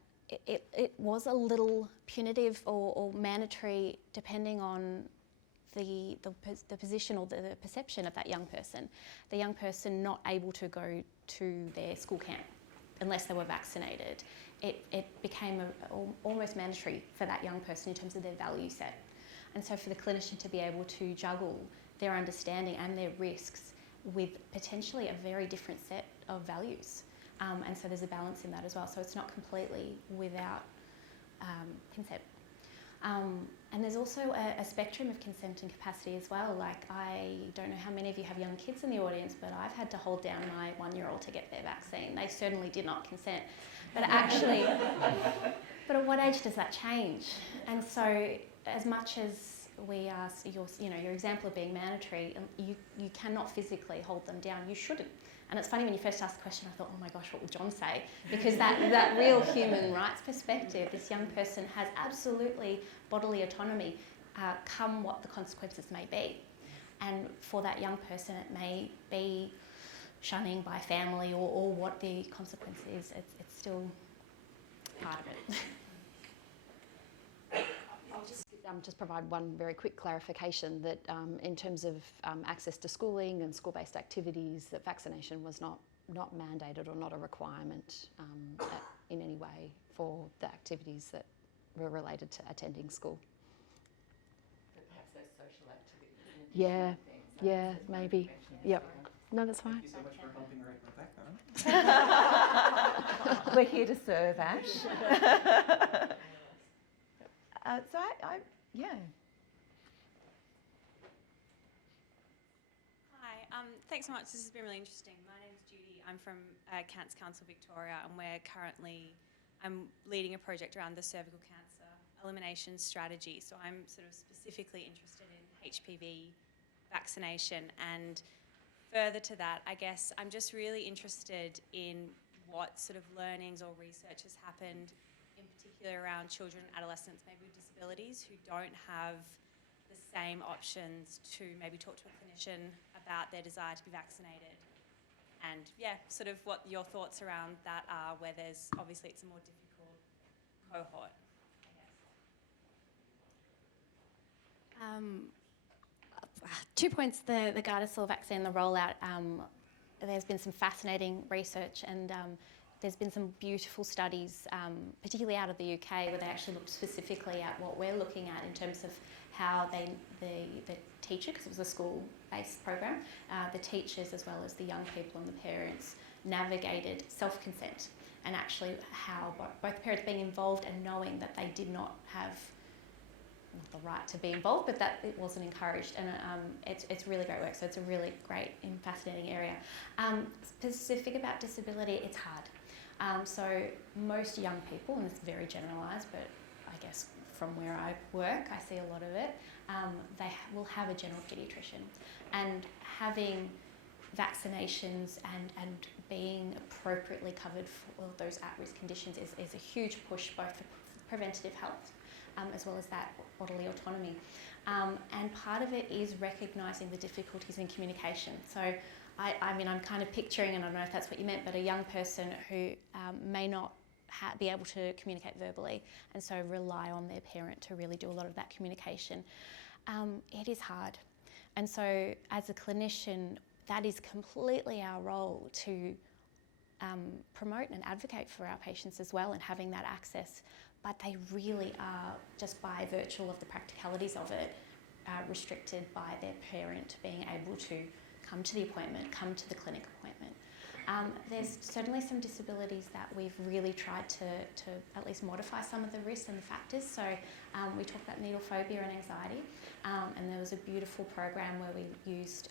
it was a little punitive or mandatory depending on the position or the perception of that young person. The young person not able to go to their school camp unless they were vaccinated. It became almost mandatory for that young person in terms of their value set. And so for the clinician to be able to juggle their understanding and their risks with potentially a very different set of values. And so there's a balance in that as well. So it's not completely without consent. And there's also a spectrum of consent and capacity as well. Like, I don't know how many of you have young kids in the audience, but I've had to hold down my 1-year-old to get their vaccine. They certainly did not consent. But actually, but at what age does that change? And so as much as we are, your example of being mandatory, you cannot physically hold them down. You shouldn't. And it's funny, when you first asked the question, I thought, oh my gosh, what will John say? Because that real human rights perspective, this young person has absolutely bodily autonomy, come what the consequences may be. And for that young person, it may be shunning by family or what the consequence is. It's still part of it. I'll just provide one very quick clarification that in terms of access to schooling and school-based activities, that vaccination was not mandated or not a requirement in any way for the activities that were related to attending school. But perhaps those social activities. Yeah, maybe. Yep. No, that's fine. Thank you so much for helping write my background. We're here to serve, Ash. So yeah. Hi, thanks so much. This has been really interesting. My name's Judy. I'm from Cancer Council Victoria, and I'm leading a project around the cervical cancer elimination strategy. So I'm sort of specifically interested in HPV vaccination, and further to that, I guess I'm just really interested in what sort of learnings or research has happened, in particular around children and adolescents, maybe with disabilities, who don't have the same options to maybe talk to a clinician about their desire to be vaccinated. And yeah, sort of what your thoughts around that are, where there's, obviously it's a more difficult cohort, I guess. 2 points, the Gardasil vaccine, the rollout, there's been some fascinating research, and there's been some beautiful studies, particularly out of the UK, where they actually looked specifically at what we're looking at in terms of how the teacher, because it was a school-based program, the teachers as well as the young people and the parents navigated self-consent, and actually how both parents being involved and knowing that they did not have not the right to be involved, but that it wasn't encouraged, and it's really great work. So it's a really great and fascinating area. Specific about disability, it's hard. So most young people, and it's very generalised, but I guess from where I work, I see a lot of it, they will have a general paediatrician, and having vaccinations and being appropriately covered for those at-risk conditions is a huge push, both for preventative health as well as that bodily autonomy. And part of it is recognising the difficulties in communication. So I mean, I'm kind of picturing, and I don't know if that's what you meant, but a young person who may not be able to communicate verbally, and so rely on their parent to really do a lot of that communication. It is hard. And so as a clinician, that is completely our role to promote and advocate for our patients as well, and having that access. But they really are, just by virtue of the practicalities of it, restricted by their parent being able to come to the appointment, come to the clinic appointment. There's certainly some disabilities that we've really tried to at least modify some of the risks and the factors. So we talked about needle phobia and anxiety, and there was a beautiful program where we used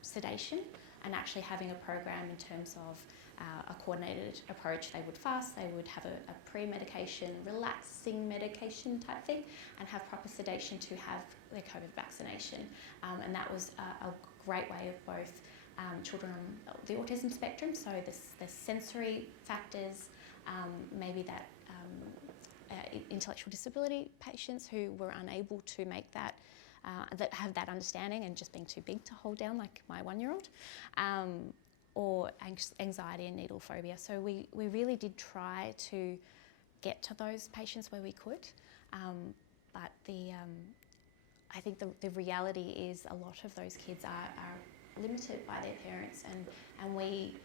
sedation and actually having a program in terms of a coordinated approach. They would fast, they would have a pre-medication, relaxing medication type thing, and have proper sedation to have their COVID vaccination. And that was a great way of both children on the autism spectrum, so the sensory factors, maybe that intellectual disability patients who were unable to make that, that have that understanding and just being too big to hold down, like my 1-year-old, or anxiety and needle phobia. So we really did try to get to those patients where we could, but I think the reality is a lot of those kids are limited by their parents, and we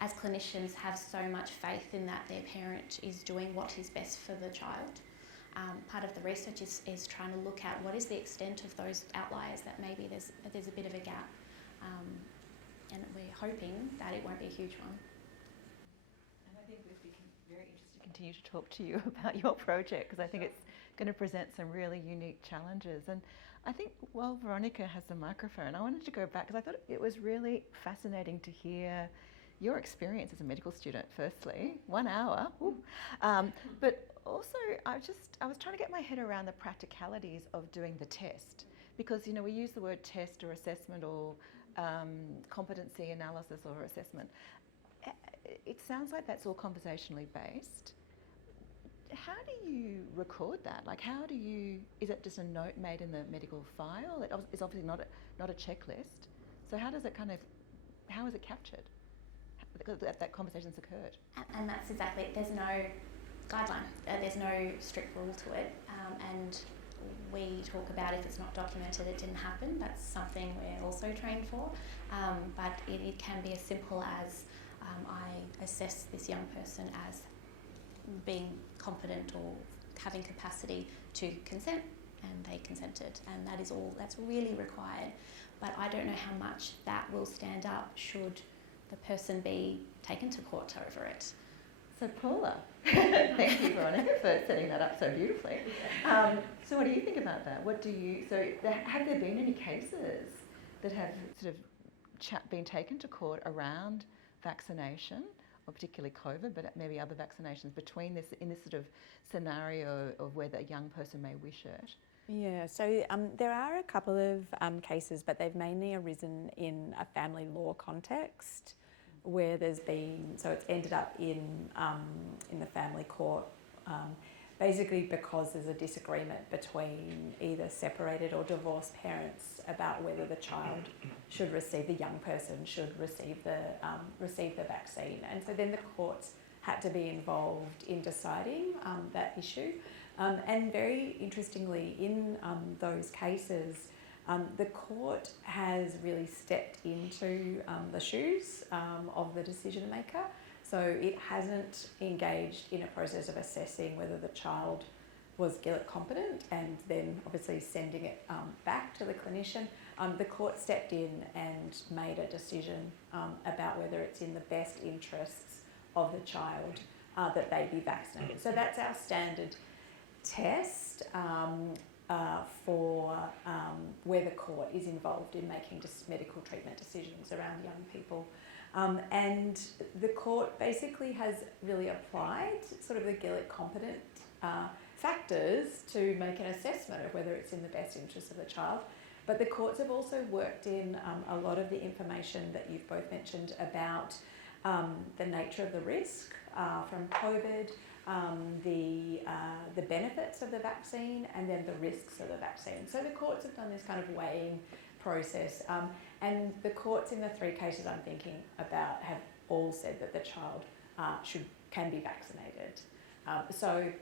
as clinicians have so much faith in that their parent is doing what is best for the child. Part of the research is trying to look at what is the extent of those outliers that maybe there's a bit of a gap, and we're hoping that it won't be a huge one. And I think we'd be very interested to continue to talk to you about your project, because I think it's going to present some really unique challenges. And I think while Veronica has the microphone, I wanted to go back because I thought it was really fascinating to hear your experience as a medical student, firstly, 1 hour, but also I was trying to get my head around the practicalities of doing the test, because we use the word test or assessment or competency analysis or assessment. It sounds like that's all conversationally based. How do you record that? Like, is it just a note made in the medical file? It's obviously not a checklist. So how is it captured? That conversation's occurred. And that's exactly it. There's no guideline. There's no strict rule to it. And we talk about if it's not documented, it didn't happen. That's something we're also trained for. But it can be as simple as I assess this young person as being competent or having capacity to consent, and they consented, and that is all that's really required. But I don't know how much that will stand up should the person be taken to court over it. So Paula, thank you, Veronica, for setting that up so beautifully. So what do you think about that? Have there been any cases that have sort of been taken to court around vaccination, or particularly COVID, but maybe other vaccinations in this sort of scenario of where the young person may wish it? Yeah, so there are a couple of cases, but they've mainly arisen in a family law context, where it's ended up in the family court, basically because there's a disagreement between either separated or divorced parents about whether the young person should receive the vaccine, and so then the courts had to be involved in deciding that issue. And very interestingly, in those cases, the court has really stepped into the shoes of the decision maker. So it hasn't engaged in a process of assessing whether the child was GILET competent and then obviously sending it back to the clinician. The court stepped in and made a decision about whether it's in the best interests of the child that they be vaccinated. So that's our standard test for where the court is involved in making medical treatment decisions around young people. And the court basically has really applied sort of the GILET competent factors to make an assessment of whether it's in the best interest of the child. But the courts have also worked in a lot of the information that you've both mentioned about the nature of the risk from COVID, the benefits of the vaccine and then the risks of the vaccine. So the courts have done this kind of weighing process, and the courts in the 3 cases I'm thinking about have all said that the child can be vaccinated. So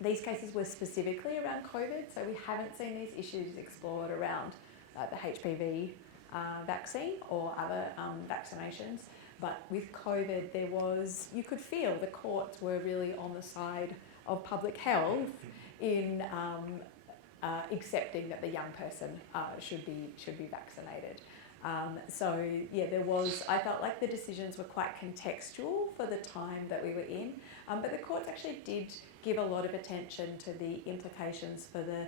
these cases were specifically around COVID, so we haven't seen these issues explored around the HPV vaccine or other vaccinations. But with COVID, you could feel the courts were really on the side of public health in accepting that the young person should be vaccinated. I felt like the decisions were quite contextual for the time that we were in, but the courts actually did give a lot of attention to the implications for the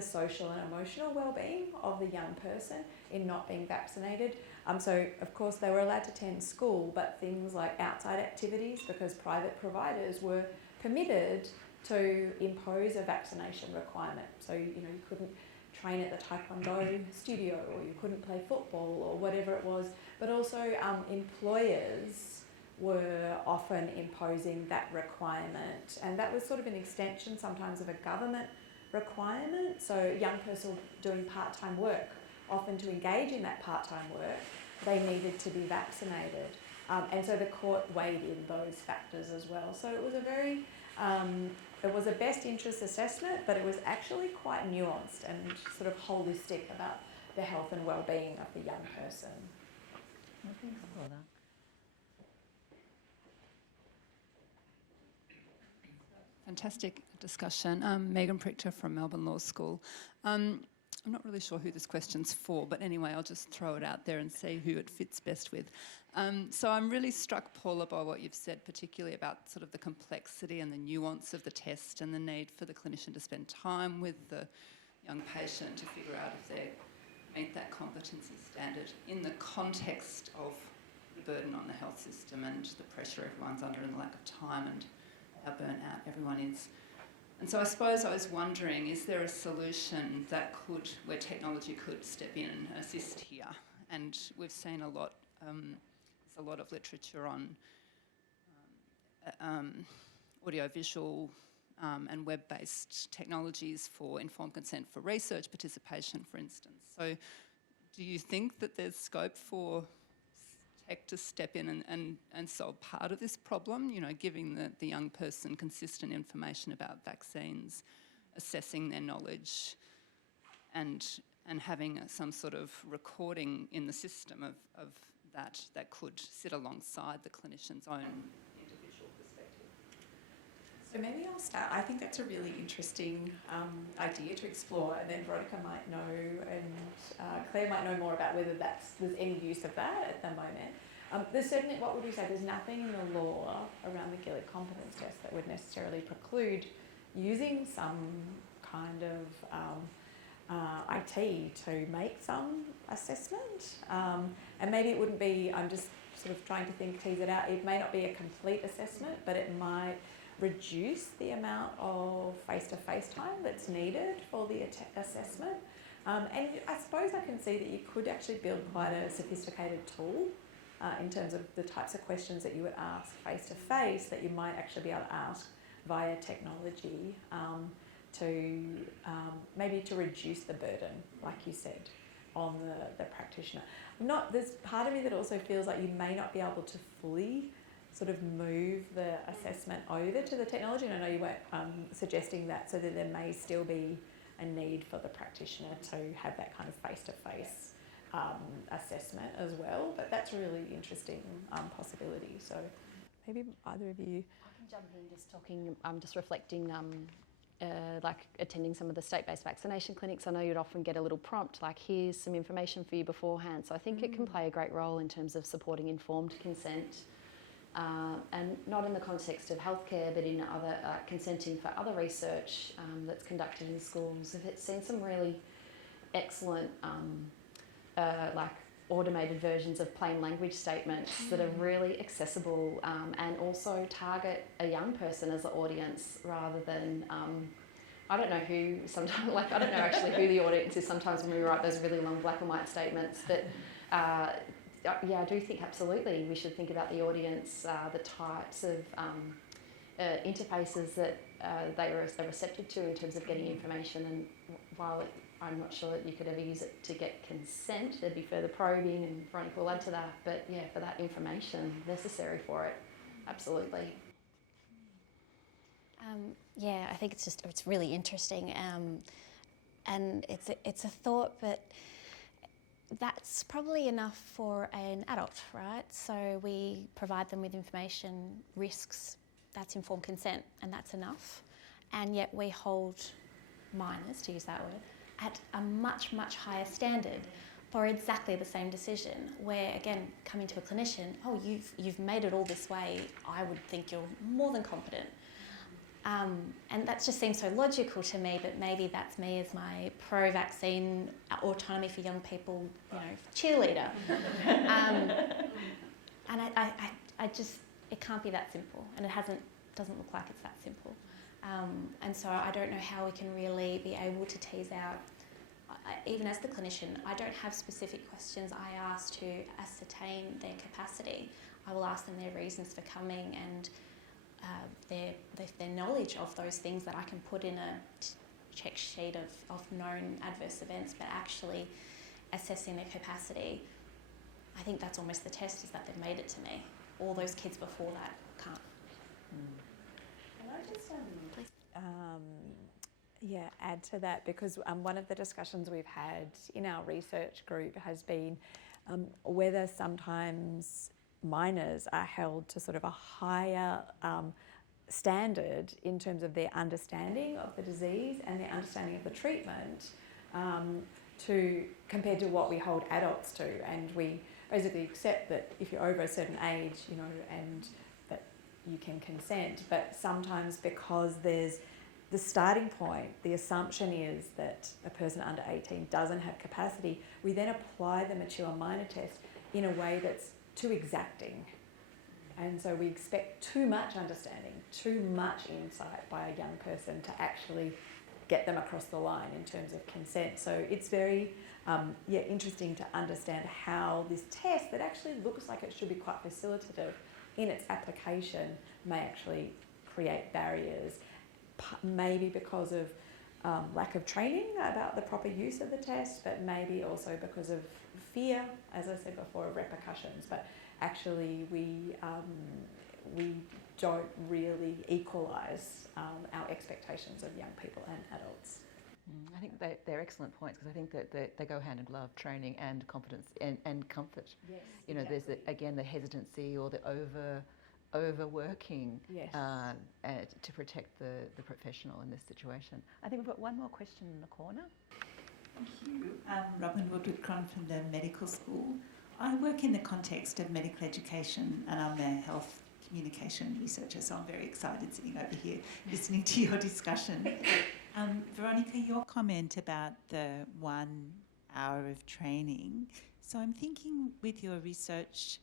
social and emotional well-being of the young person in not being vaccinated. So of course they were allowed to attend school, but things like outside activities, because private providers were permitted to impose a vaccination requirement. So you couldn't train at the Taekwondo studio, or you couldn't play football, or whatever it was. But also employers were often imposing that requirement, and that was sort of an extension sometimes of a government requirement. So a young person doing part-time work, often to engage in that part-time work, they needed to be vaccinated. And so the court weighed in those factors as well. So it was it was a best interest assessment, but it was actually quite nuanced and sort of holistic about the health and well-being of the young person. Thanks for that. Fantastic discussion. Megan Prichter from Melbourne Law School. I'm not really sure who this question's for, but anyway, I'll just throw it out there and see who it fits best with. So I'm really struck, Paula, by what you've said, particularly about sort of the complexity and the nuance of the test and the need for the clinician to spend time with the young patient to figure out if they meet that competency standard in the context of the burden on the health system and the pressure everyone's under and the lack of time and how burnt out everyone is. And so I suppose I was wondering, is there a solution where technology could step in and assist here? And we've seen a lot, there's a lot of literature on audiovisual and web-based technologies for informed consent for research participation, for instance. So do you think that there's scope for tech to step in and solve part of this problem, giving the young person consistent information about vaccines, assessing their knowledge and having some sort of recording in the system of that could sit alongside the clinician's own individual perspective? So maybe I'll start. I think that's a really interesting idea to explore, and then Veronica might know, and Claire might know more about whether there's any use of that at the moment. There's certainly, what would we say, there's nothing in the law around the Gillick competence test that would necessarily preclude using some kind of IT to make some assessment. And maybe it wouldn't be, I'm just sort of trying to tease it out, it may not be a complete assessment, but it might reduce the amount of face-to-face time that's needed for the assessment. And I suppose I can see that you could actually build quite a sophisticated tool in terms of the types of questions that you would ask face-to-face that you might actually be able to ask via technology to maybe to reduce the burden, like you said, on the practitioner. There's part of me that also feels like you may not be able to fully sort of move the assessment over to the technology, and I know you weren't suggesting that, so that there may still be a need for the practitioner to have that kind of face-to-face assessment as well, but that's a really interesting possibility. So maybe either of you... I can jump in just talking, just reflecting like attending some of the state-based vaccination clinics. I know you'd often get a little prompt like, here's some information for you beforehand. So I think it can play a great role in terms of supporting informed consent. And not in the context of healthcare, but in other consenting for other research that's conducted in schools. I've seen some really excellent like automated versions of plain language statements that are really accessible and also target a young person as the audience rather than I don't know who sometimes, like I don't know actually who the audience is sometimes when we write those really long black and white statements, but yeah, I do think absolutely we should think about the audience, the types of interfaces that they are receptive to in terms of getting information. And while I'm not sure that you could ever use it to get consent, there'd be further probing, and Veronica will add to that. But yeah, for that information necessary for it, absolutely. Yeah, I think it's really interesting, and it's a thought, but that's probably enough for an adult, right? So we provide them with information, risks, that's informed consent, and that's enough. And yet we hold minors, to use that word, at a much, much higher standard for exactly the same decision, where, again, coming to a clinician, oh, you've made it all this way, I would think you're more than competent. And that just seems so logical to me, but maybe that's me as my pro-vaccine autonomy for young people, cheerleader. And I just, it can't be that simple, and it doesn't look like it's that simple. And so I don't know how we can really be able to tease out, even as the clinician, I don't have specific questions I ask to ascertain their capacity. I will ask them their reasons for coming and their knowledge of those things that I can put in a check sheet of known adverse events, but actually assessing their capacity. I think that's almost the test, is that they've made it to me. All those kids before that can't. Can I just add to that, because one of the discussions we've had in our research group has been whether sometimes minors are held to sort of a higher standard in terms of their understanding of the disease and their understanding of the treatment compared to what we hold adults to. And we basically accept that if you're over a certain age, and that you can consent, but sometimes because there's the starting point, the assumption is that a person under 18 doesn't have capacity, we then apply the mature minor test in a way that's too exacting. And so we expect too much understanding, too much insight by a young person to actually get them across the line in terms of consent. So it's very interesting to understand how this test that actually looks like it should be quite facilitative in its application may actually create barriers, maybe because of lack of training about the proper use of the test, but maybe also because of fear, as I said before, of repercussions. But actually we don't really equalise our expectations of young people and adults. I think they're excellent points, because I think that they go hand in glove, training and competence and comfort. Yes, exactly. There's again the hesitancy or the overworking to protect the professional in this situation. I think we've got one more question in the corner. Thank you. Robin Woodward-Cron from the medical school. I work in the context of medical education, and I'm a health communication researcher, so I'm very excited sitting over here listening to your discussion. Veronica, your comment about the 1 hour of training. So I'm thinking with your research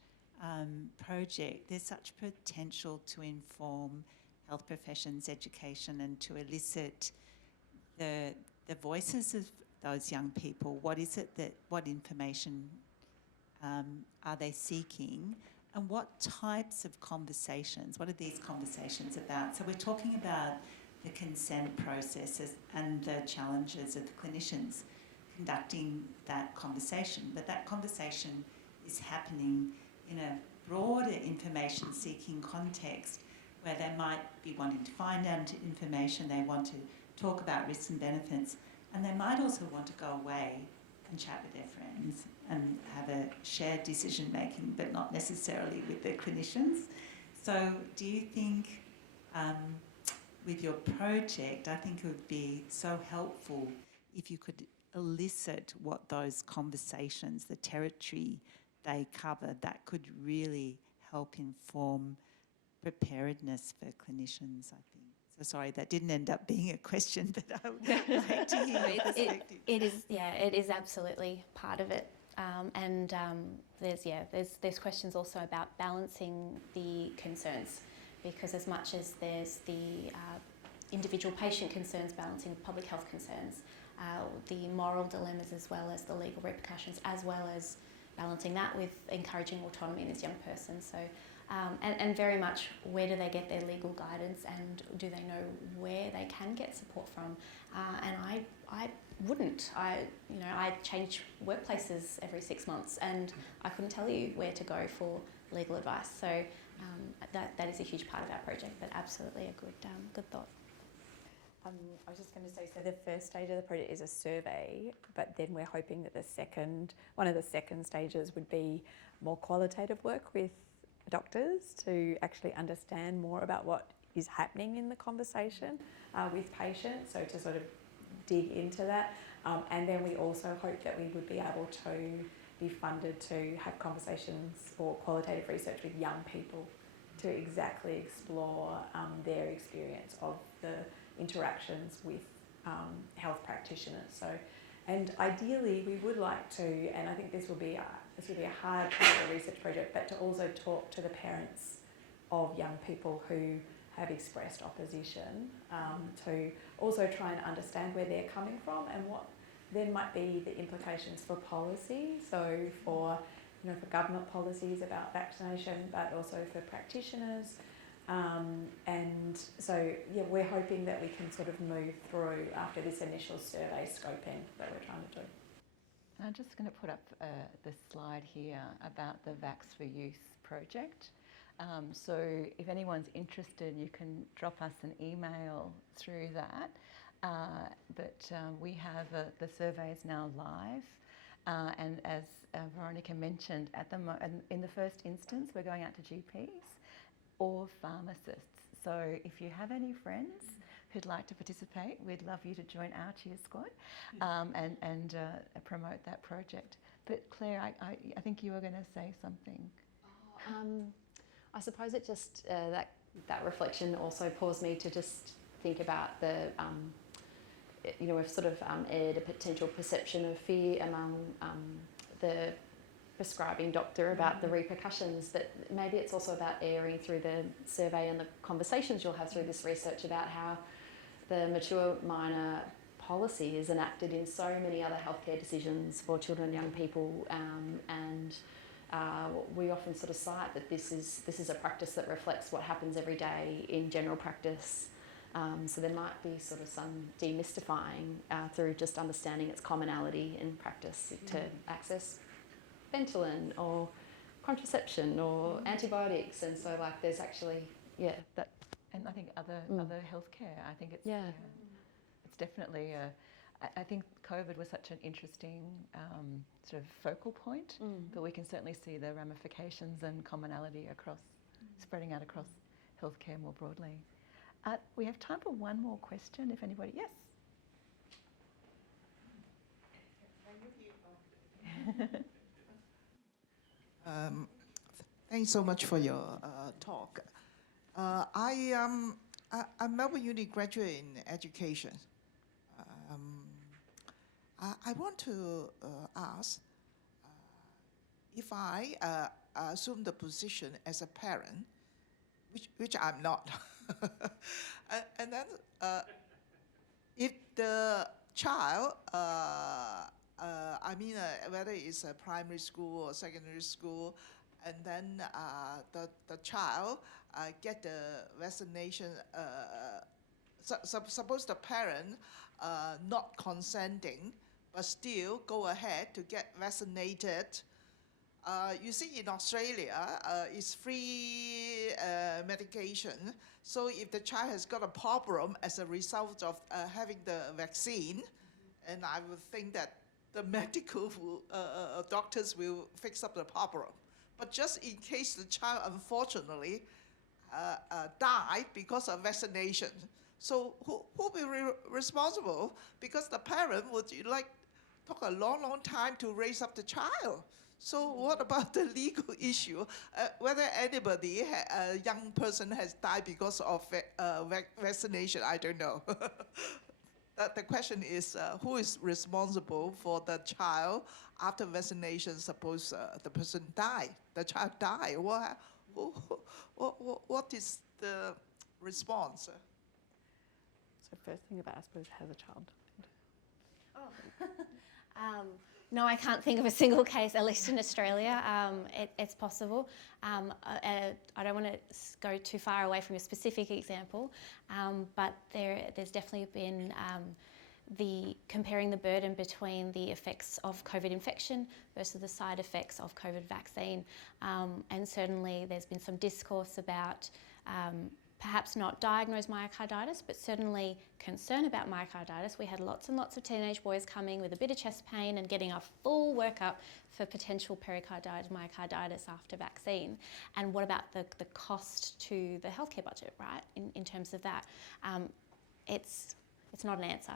project, there's such potential to inform health professions education and to elicit the voices of those young people. What information are they seeking, and what types of conversations, what are these conversations about? So we're talking about the consent processes and the challenges of the clinicians conducting that conversation, but that conversation is happening in a broader information-seeking context where they might be wanting to find out information, they want to talk about risks and benefits, and they might also want to go away and chat with their friends and have a shared decision-making, but not necessarily with their clinicians. So do you think, with your project, I think it would be so helpful if you could elicit what those conversations, the territory they cover, that could really help inform preparedness for clinicians, I think. So sorry, that didn't end up being a question, but I would like to hear your perspective. It is absolutely part of it. There's questions also about balancing the concerns, because as much as there's the individual patient concerns, balancing public health concerns, the moral dilemmas, as well as the legal repercussions, as well as balancing that with encouraging autonomy in this young person. So, and very much, where do they get their legal guidance, and do they know where they can get support from? And I wouldn't. I change workplaces every 6 months, and I couldn't tell you where to go for legal advice. So that is a huge part of our project, but absolutely a good thought. I was just going to say, so the first stage of the project is a survey, but then we're hoping that one of the second stages would be more qualitative work with doctors to actually understand more about what is happening in the conversation with patients, so to sort of dig into that. And then we also hope that we would be able to be funded to have conversations or qualitative research with young people to exactly explore their experience of the interactions with health practitioners. So, and ideally we would like to, and I think this will be a hard part of the research project, but to also talk to the parents of young people who have expressed opposition, to also try and understand where they're coming from and what then might be the implications for policy. So for government policies about vaccination, but also for practitioners. And so, we're hoping that we can sort of move through after this initial survey scoping that we're trying to do. I'm just going to put up the slide here about the Vax for Youth project. So if anyone's interested, you can drop us an email through that. But we have the survey is now live, and as Veronica mentioned, in the first instance, we're going out to GPs or pharmacists. So if you have any friends who'd like to participate, we'd love you to join our cheer squad and promote that project. But Claire, I think you were going to say something. I suppose it just that reflection also paused me to just think about the we've sort of aired a potential perception of fear among the prescribing doctor about the repercussions, but maybe it's also about airing through the survey and the conversations you'll have through this research about how the mature minor policy is enacted in so many other healthcare decisions for children and young people, and we often sort of cite that this is a practice that reflects what happens every day in general practice. So there might be sort of some demystifying through just understanding its commonality in practice to access Ventolin or contraception or antibiotics, and so there's actually that. And I think other healthcare. I think it's it's definitely I think COVID was such an interesting sort of focal point, but we can certainly see the ramifications and commonality spreading out across healthcare more broadly. We have time for one more question, if anybody. Yes. Thanks so much for your talk. I'm Melbourne Uni graduate in education. I want to ask if I assume the position as a parent, which I'm not, and then if the child, whether it's a primary school or secondary school, and then the child get the vaccination. Suppose the parent not consenting, but still go ahead to get vaccinated. You see, in Australia, it's free medication. So if the child has got a problem as a result of having the vaccine, and I would think that the medical doctors will fix up the problem. But just in case the child unfortunately died because of vaccination, so who will be responsible? Because the parent would took a long time to raise up the child. So what about the legal issue? Whether anybody, a young person has died because of vaccination, I don't know. The question is, who is responsible for the child after vaccination? Suppose the person died, the child died. What is the response? So first thing about, I suppose, has a child. No, I can't think of a single case, at least in Australia. It's possible. I don't want to go too far away from a specific example, but there's definitely been comparing the burden between the effects of COVID infection versus the side effects of COVID vaccine. And certainly there's been some discourse about perhaps not diagnosed myocarditis, but certainly concern about myocarditis. We had lots and lots of teenage boys coming with a bit of chest pain and getting a full workup for potential pericarditis, myocarditis after vaccine. And what about the cost to the healthcare budget, right, in terms of that? It's not an answer.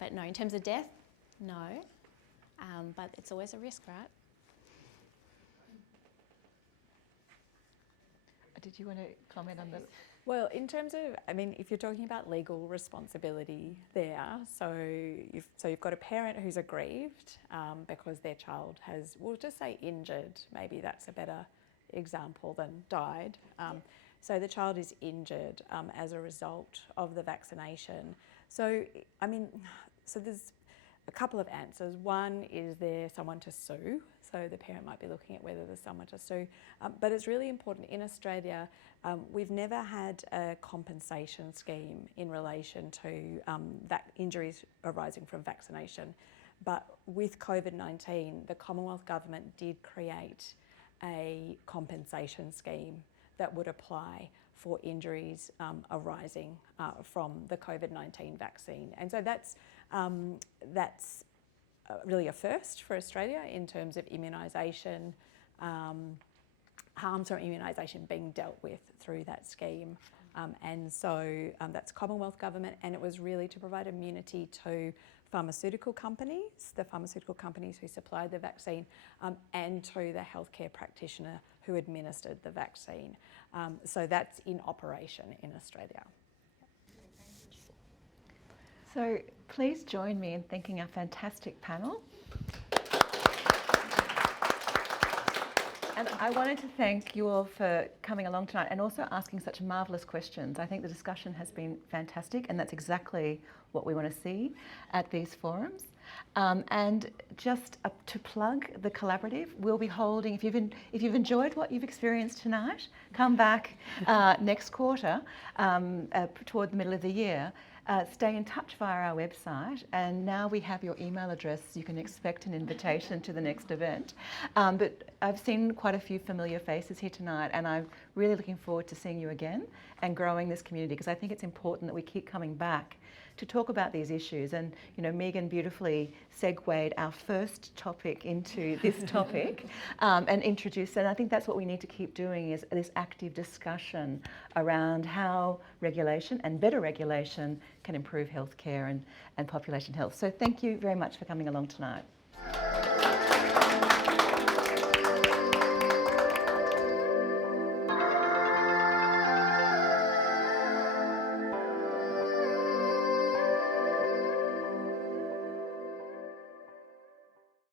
But no, in terms of death, no. But it's always a risk, right? Did you want to comment on the... Well, in terms of, I mean, if you're talking about legal responsibility there, so you've got a parent who's aggrieved because their child has, we'll just say injured, maybe that's a better example than died. So the child is injured as a result of the vaccination. So, I mean, so there's a couple of answers. One, is there someone to sue? So the parent might be looking at whether there's someone to sue. But it's really important. In Australia, we've never had a compensation scheme in relation to injuries arising from vaccination. But with COVID-19, the Commonwealth Government did create a compensation scheme that would apply for injuries arising from the COVID-19 vaccine. And so that's really a first for Australia in terms of immunisation, harms from immunisation being dealt with through that scheme. And so that's Commonwealth Government, and it was really to provide immunity to pharmaceutical companies, the pharmaceutical companies who supplied the vaccine, and to the healthcare practitioner who administered the vaccine. So that's in operation in Australia. So please join me in thanking our fantastic panel. And I wanted to thank you all for coming along tonight and also asking such marvellous questions. I think the discussion has been fantastic, and that's exactly what we want to see at these forums. And just to plug the collaborative, we'll be holding, if you've enjoyed what you've experienced tonight, come back next quarter toward the middle of the year. Stay in touch via our website, and now we have your email address. You can expect an invitation to the next event. But I've seen quite a few familiar faces here tonight, and I'm really looking forward to seeing you again and growing this community, because I think it's important that we keep coming back to talk about these issues. And you know, Megan beautifully segued our first topic into this topic and introduced, and I think that's what we need to keep doing, is this active discussion around how regulation and better regulation can improve healthcare and population health. So thank you very much for coming along tonight.